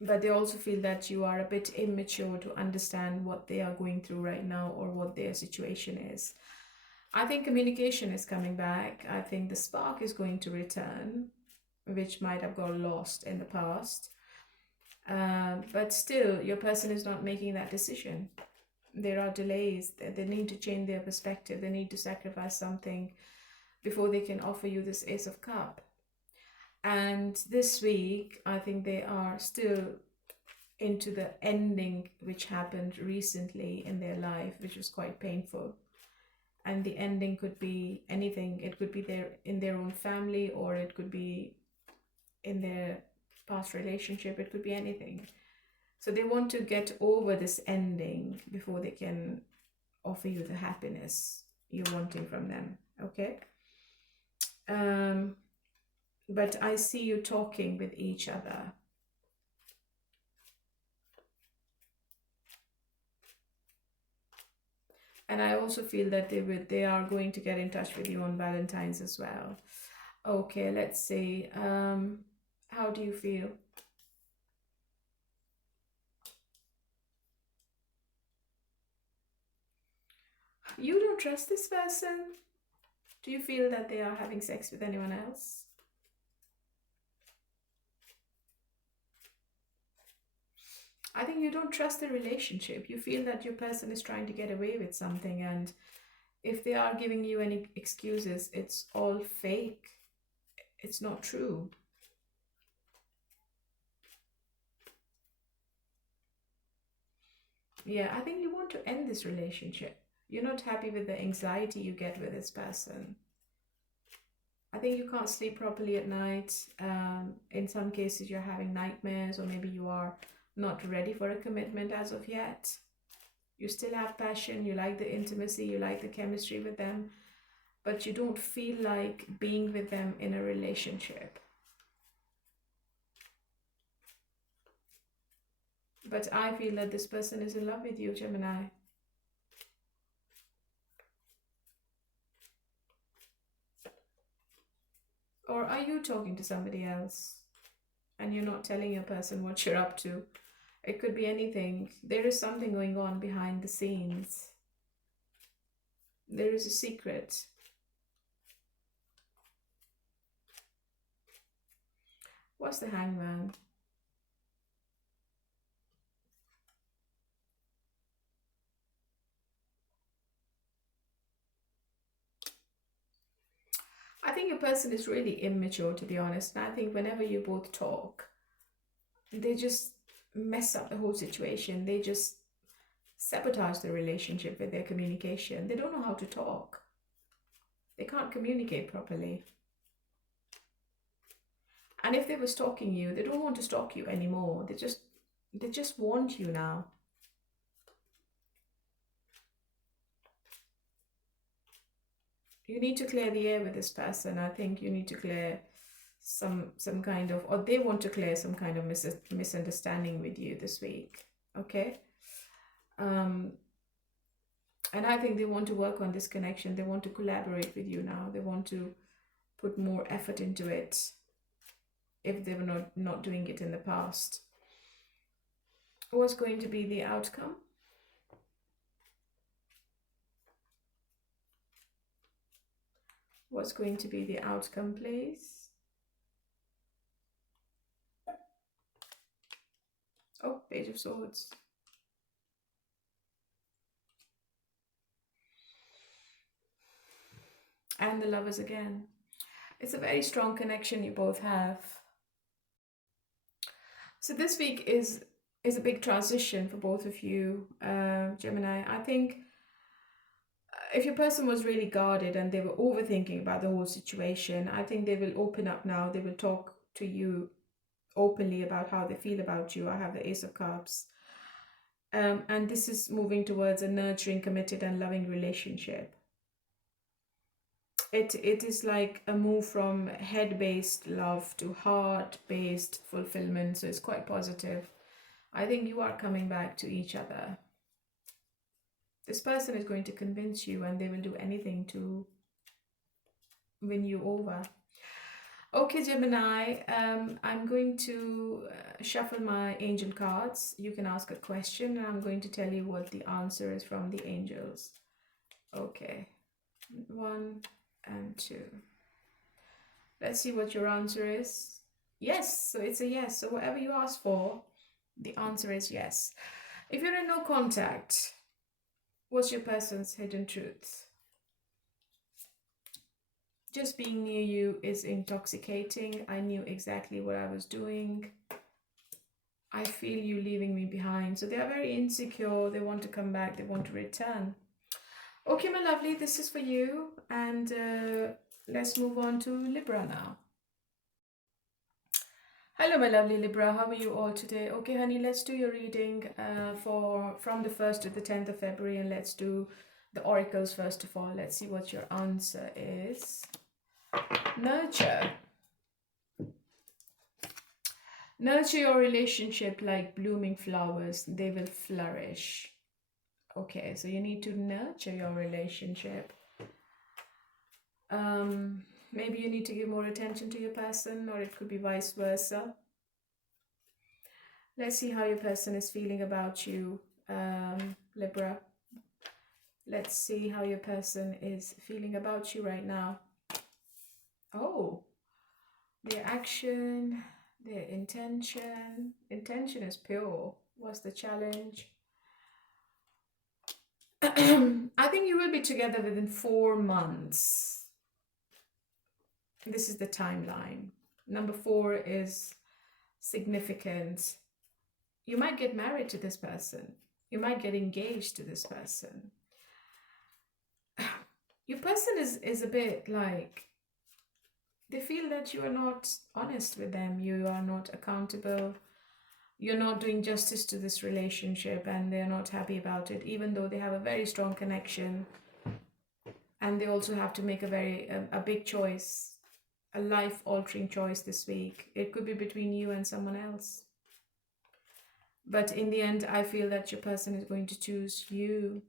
but they also feel that you are a bit immature to understand what they are going through right now or what their situation is. I think communication is coming back. I think the spark is going to return, which might have got lost in the past. But still, your person is not making that decision. There are delays. They need to change their perspective. They need to sacrifice something before they can offer you this Ace of Cups. And this week, I think they are still into the ending which happened recently in their life, which was quite painful. And the ending could be anything. It could be in their own family, or it could be in their past relationship. It could be anything. So they want to get over this ending before they can offer you the happiness you're wanting from them. Okay? But I see you talking with each other. And I also feel that they are going to get in touch with you on Valentine's as well. Okay, let's see. How do you feel? You don't trust this person? Do you feel that they are having sex with anyone else? I think you don't trust the relationship. You feel that your person is trying to get away with something, and if they are giving you any excuses, it's all fake. It's not true. Yeah, I think you want to end this relationship. You're not happy with the anxiety you get with this person. I think you can't sleep properly at night. In some cases, you're having nightmares, or maybe you are not ready for a commitment as of yet. You still have passion, you like the intimacy, you like the chemistry with them, but you don't feel like being with them in a relationship. But I feel that this person is in love with you, Gemini. Or are you talking to somebody else and you're not telling your person what you're up to? It could be anything. There is something going on behind the scenes. There is a secret. What's the Hangman? I think your person is really immature, to be honest. And I think whenever you both talk, they just mess up the whole situation. They just sabotage the relationship with their communication. They don't know how to talk. They can't communicate properly. And if they were stalking you, they don't want to stalk you anymore. They just want you now. You need to clear the air with this person. I think you need to clear some kind of, or they want to clear some kind of misunderstanding with you this week. Okay. And I think they want to work on this connection. They want to collaborate with you now. They want to put more effort into it if they were not doing it in the past. What's going to be the outcome? What's going to be the outcome, please? Oh, Page of Swords. And the Lovers again. It's a very strong connection you both have. So this week is a big transition for both of you, Gemini. I think if your person was really guarded and they were overthinking about the whole situation, I think they will open up now. They will talk to you openly about how they feel about you. I have the Ace of Cups. And this is moving towards a nurturing, committed and loving relationship. It is like a move from head-based love to heart-based fulfillment. So it's quite positive. I think you are coming back to each other. This person is going to convince you and they will do anything to win you over. Okay, Gemini, I'm going to shuffle my angel cards. You can ask a question and I'm going to tell you what the answer is from the angels. Okay, 1 and 2. Let's see what your answer is. Yes, so it's a yes. So whatever you ask for, the answer is yes. If you're in no contact, what's your person's hidden truth? Just being near you is intoxicating. I knew exactly what I was doing. I feel you leaving me behind. So they are very insecure. They want to come back. They want to return. Okay, my lovely, this is for you. And let's move on to Libra now. Hello, my lovely Libra. How are you all today? Okay, honey, let's do your reading from the 1st to the 10th of February. And let's do the oracles first of all. Let's see what your answer is. Nurture. Nurture your relationship like blooming flowers. They will flourish. Okay, so you need to nurture your relationship. Maybe you need to give more attention to your person, or it could be vice versa. Let's see how your person is feeling about you, Libra. Let's see how your person is feeling about you right now. Oh, their action, their intention. Intention is pure. What's the challenge? I think you will be together within 4 months. This is the timeline. Number 4 is significant. You might get married to this person. You might get engaged to this person. Your person is a bit like, they feel that you are not honest with them. You are not accountable. You're not doing justice to this relationship, and they're not happy about it, even though they have a very strong connection. And they also have to make a big choice, a life-altering choice this week. It could be between you and someone else. But in the end, I feel that your person is going to choose you.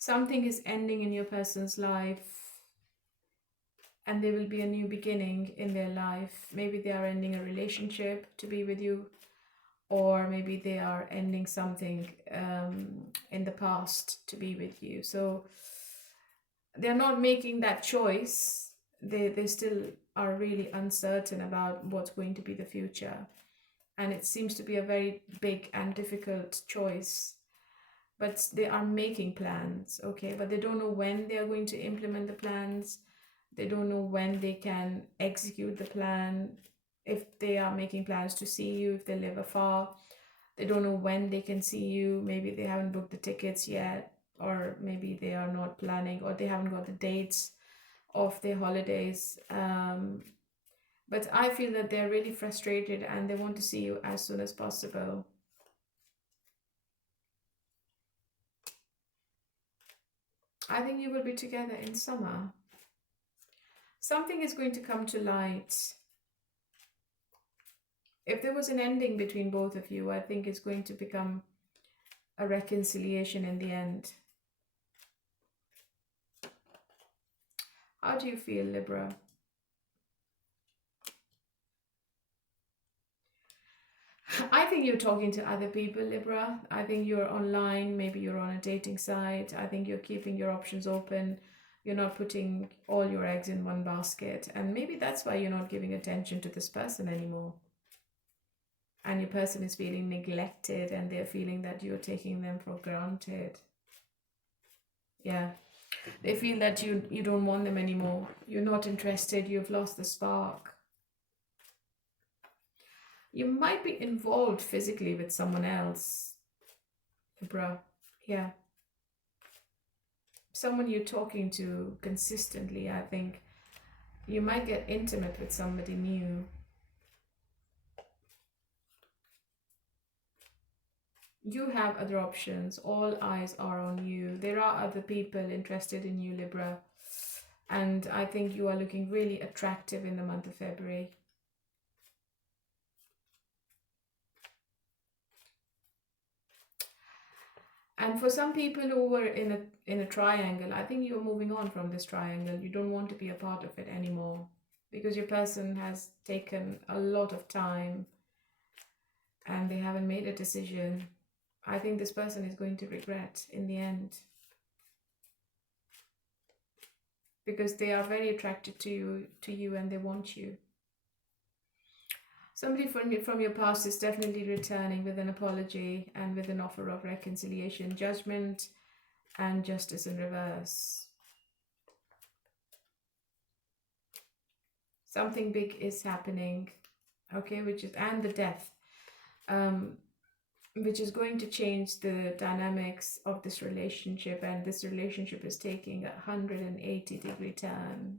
Something is ending in your person's life, and there will be a new beginning in their life. Maybe they are ending a relationship to be with you, or maybe they are ending something in the past to be with you. So they're not making that choice. They still are really uncertain about what's going to be the future. And it seems to be a very big and difficult choice. But they are making plans, okay? But they don't know when they are going to implement the plans. They don't know when they can execute the plan. If they are making plans to see you, if they live afar, they don't know when they can see you. Maybe they haven't booked the tickets yet, or maybe they are not planning, or they haven't got the dates of their holidays. But I feel that they're really frustrated and they want to see you as soon as possible. I think you will be together in summer. Something is going to come to light. If there was an ending between both of you, I think it's going to become a reconciliation in the end. How do you feel, Libra? I think you're talking to other people, Libra. I think you're online. Maybe you're on a dating site. I think you're keeping your options open. You're not putting all your eggs in one basket. And maybe that's why you're not giving attention to this person anymore. And your person is feeling neglected, and they're feeling that you're taking them for granted. Yeah. They feel that you don't want them anymore. You're not interested. You've lost the spark. You might be involved physically with someone else, Libra. Yeah. Someone you're talking to consistently, I think. You might get intimate with somebody new. You have other options. All eyes are on you. There are other people interested in you, Libra. And I think you are looking really attractive in the month of February. And for some people who were in a triangle, I think you're moving on from this triangle. You don't want to be a part of it anymore, because your person has taken a lot of time and they haven't made a decision. I think this person is going to regret in the end, because they are very attracted to you and they want you. Somebody from your past is definitely returning with an apology and with an offer of reconciliation, judgment, and justice in reverse. Something big is happening, okay, and the death, which is going to change the dynamics of this relationship, and this relationship is taking a 180-degree turn.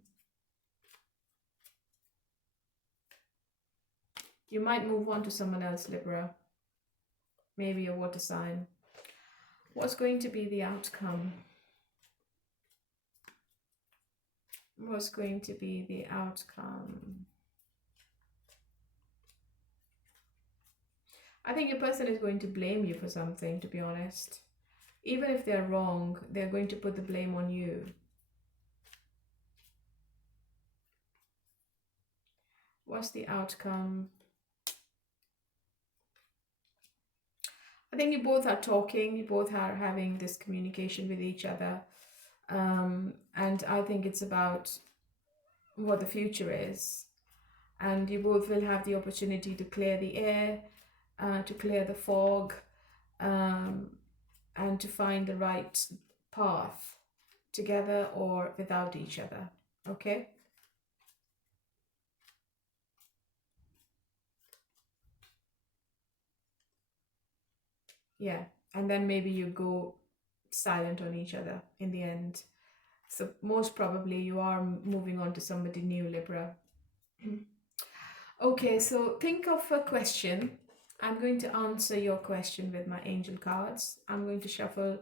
You might move on to someone else, Libra. Maybe a water sign. What's going to be the outcome? What's going to be the outcome? I think your person is going to blame you for something, to be honest. Even if they're wrong, they're going to put the blame on you. What's the outcome? I think you both are talking, you both are having this communication with each other. And I think it's about what the future is. And you both will have the opportunity to clear the air, to clear the fog, and to find the right path together or without each other. Okay? Yeah. And then maybe you go silent on each other in the end. So most probably you are moving on to somebody new, Libra. Okay, so think of a question. I'm going to answer your question with my angel cards. I'm going to shuffle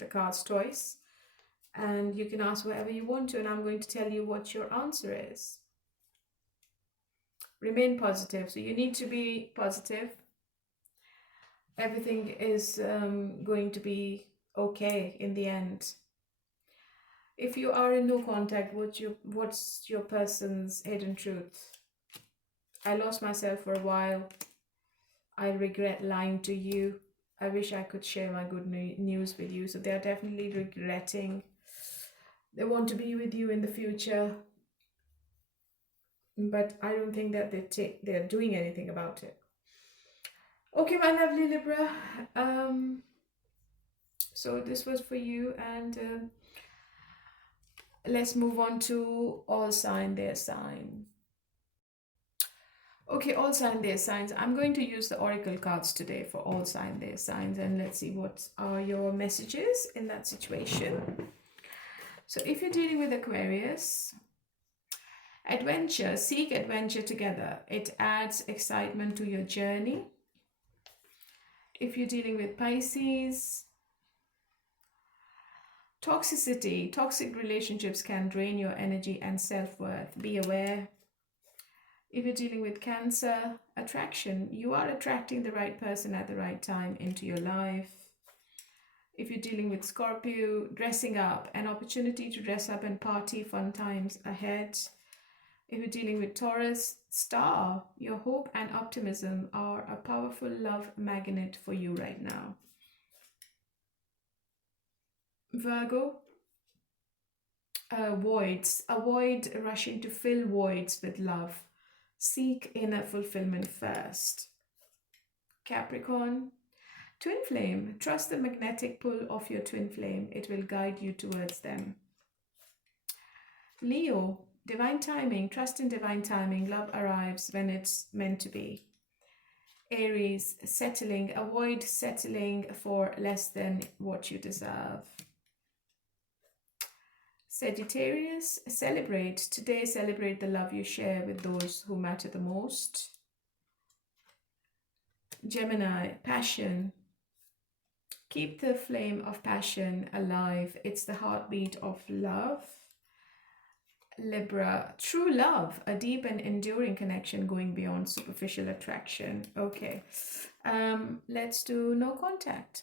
the cards twice, and you can ask whatever you want to, and I'm going to tell you what your answer is. Remain positive. So you need to be positive. Everything is going to be okay in the end. If you are in no contact, what's your person's hidden truth? I lost myself for a while. I regret lying to you. I wish I could share my good news with you. So they're definitely regretting. They want to be with you in the future. But I don't think that they're doing anything about it. Okay, my lovely Libra. So this was for you, and let's move on to all sign their sign. Okay, all sign their signs. I'm going to use the oracle cards today for all sign their signs, and let's see what are your messages in that situation. So if you're dealing with Aquarius, adventure, seek adventure together. It adds excitement to your journey. If you're dealing with Pisces, toxicity, toxic relationships can drain your energy and self-worth. Be aware. If you're dealing with Cancer, attraction, you are attracting the right person at the right time into your life. If you're dealing with Scorpio, dressing up, an opportunity to dress up and party, fun times ahead. If you're dealing with Taurus, star, your hope and optimism are a powerful love magnet for you right now. Virgo, voids, avoid rushing to fill voids with love. Seek inner fulfillment first. Capricorn, twin flame, trust the magnetic pull of your twin flame. It will guide you towards them. Leo, divine timing, trust in divine timing. Love arrives when it's meant to be. Aries, settling, avoid settling for less than what you deserve. Sagittarius, celebrate. Today, celebrate the love you share with those who matter the most. Gemini, passion. Keep the flame of passion alive. It's the heartbeat of love. Libra, true love, a deep and enduring connection going beyond superficial attraction. Okay, let's do no contact.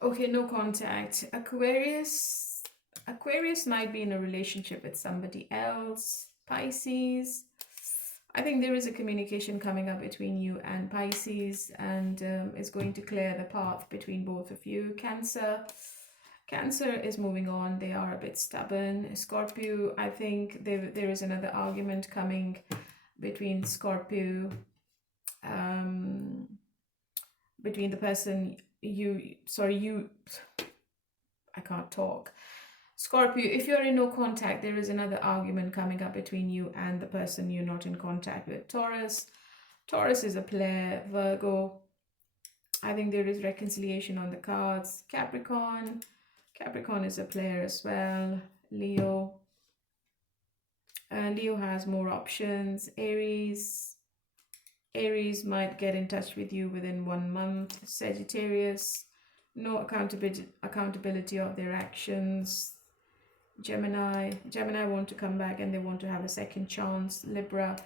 Okay, no contact. Aquarius might be in a relationship with somebody else. Pisces, I think there is a communication coming up between you and Pisces, and it's going to clear the path between both of you. Cancer is moving on. They are a bit stubborn. Scorpio, I think there is another argument coming between Scorpio, between the person I can't talk. Scorpio, if you're in no contact, there is another argument coming up between you and the person you're not in contact with. Taurus is a player. Virgo, I think there is reconciliation on the cards. Capricorn is a player as well. Leo has more options. Aries might get in touch with you within 1 month. Sagittarius, no accountability of their actions. Gemini want to come back and they want to have a second chance. Libra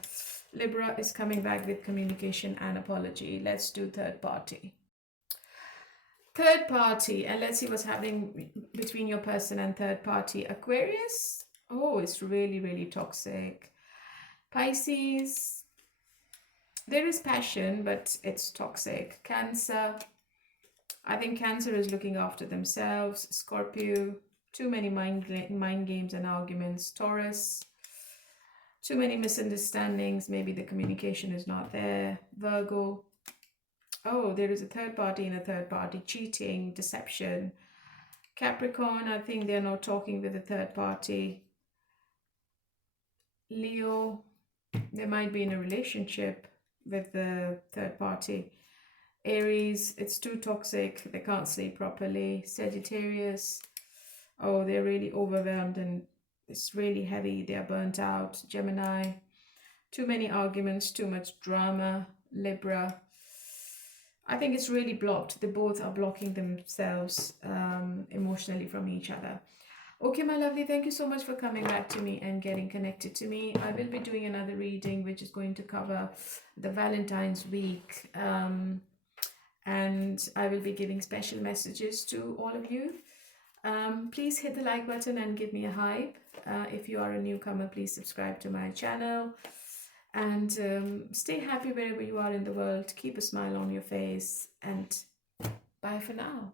is coming back with communication and apology. Let's do third party. Third party, and let's see what's happening between your person and third party. Aquarius, oh, it's really, really toxic. Pisces, there is passion, but it's toxic. Cancer, I think Cancer is looking after themselves. Scorpio, too many mind games and arguments. Taurus, too many misunderstandings. Maybe the communication is not there. Virgo, oh, there is a third party and a third party. Cheating, deception. Capricorn, I think they're not talking with a third party. Leo, they might be in a relationship with the third party. Aries, it's too toxic. They can't sleep properly. Sagittarius, oh, they're really overwhelmed and it's really heavy. They're burnt out. Gemini, too many arguments, too much drama. Libra, I think it's really blocked. They both are blocking themselves emotionally from each other. Okay, my lovely, thank you so much for coming back to me and getting connected to me. I will be doing another reading, which is going to cover the Valentine's week. And I will be giving special messages to all of you. Please hit the like button and give me a hype. If you are a newcomer, please subscribe to my channel. And stay happy wherever you are in the world. Keep a smile on your face. And bye for now.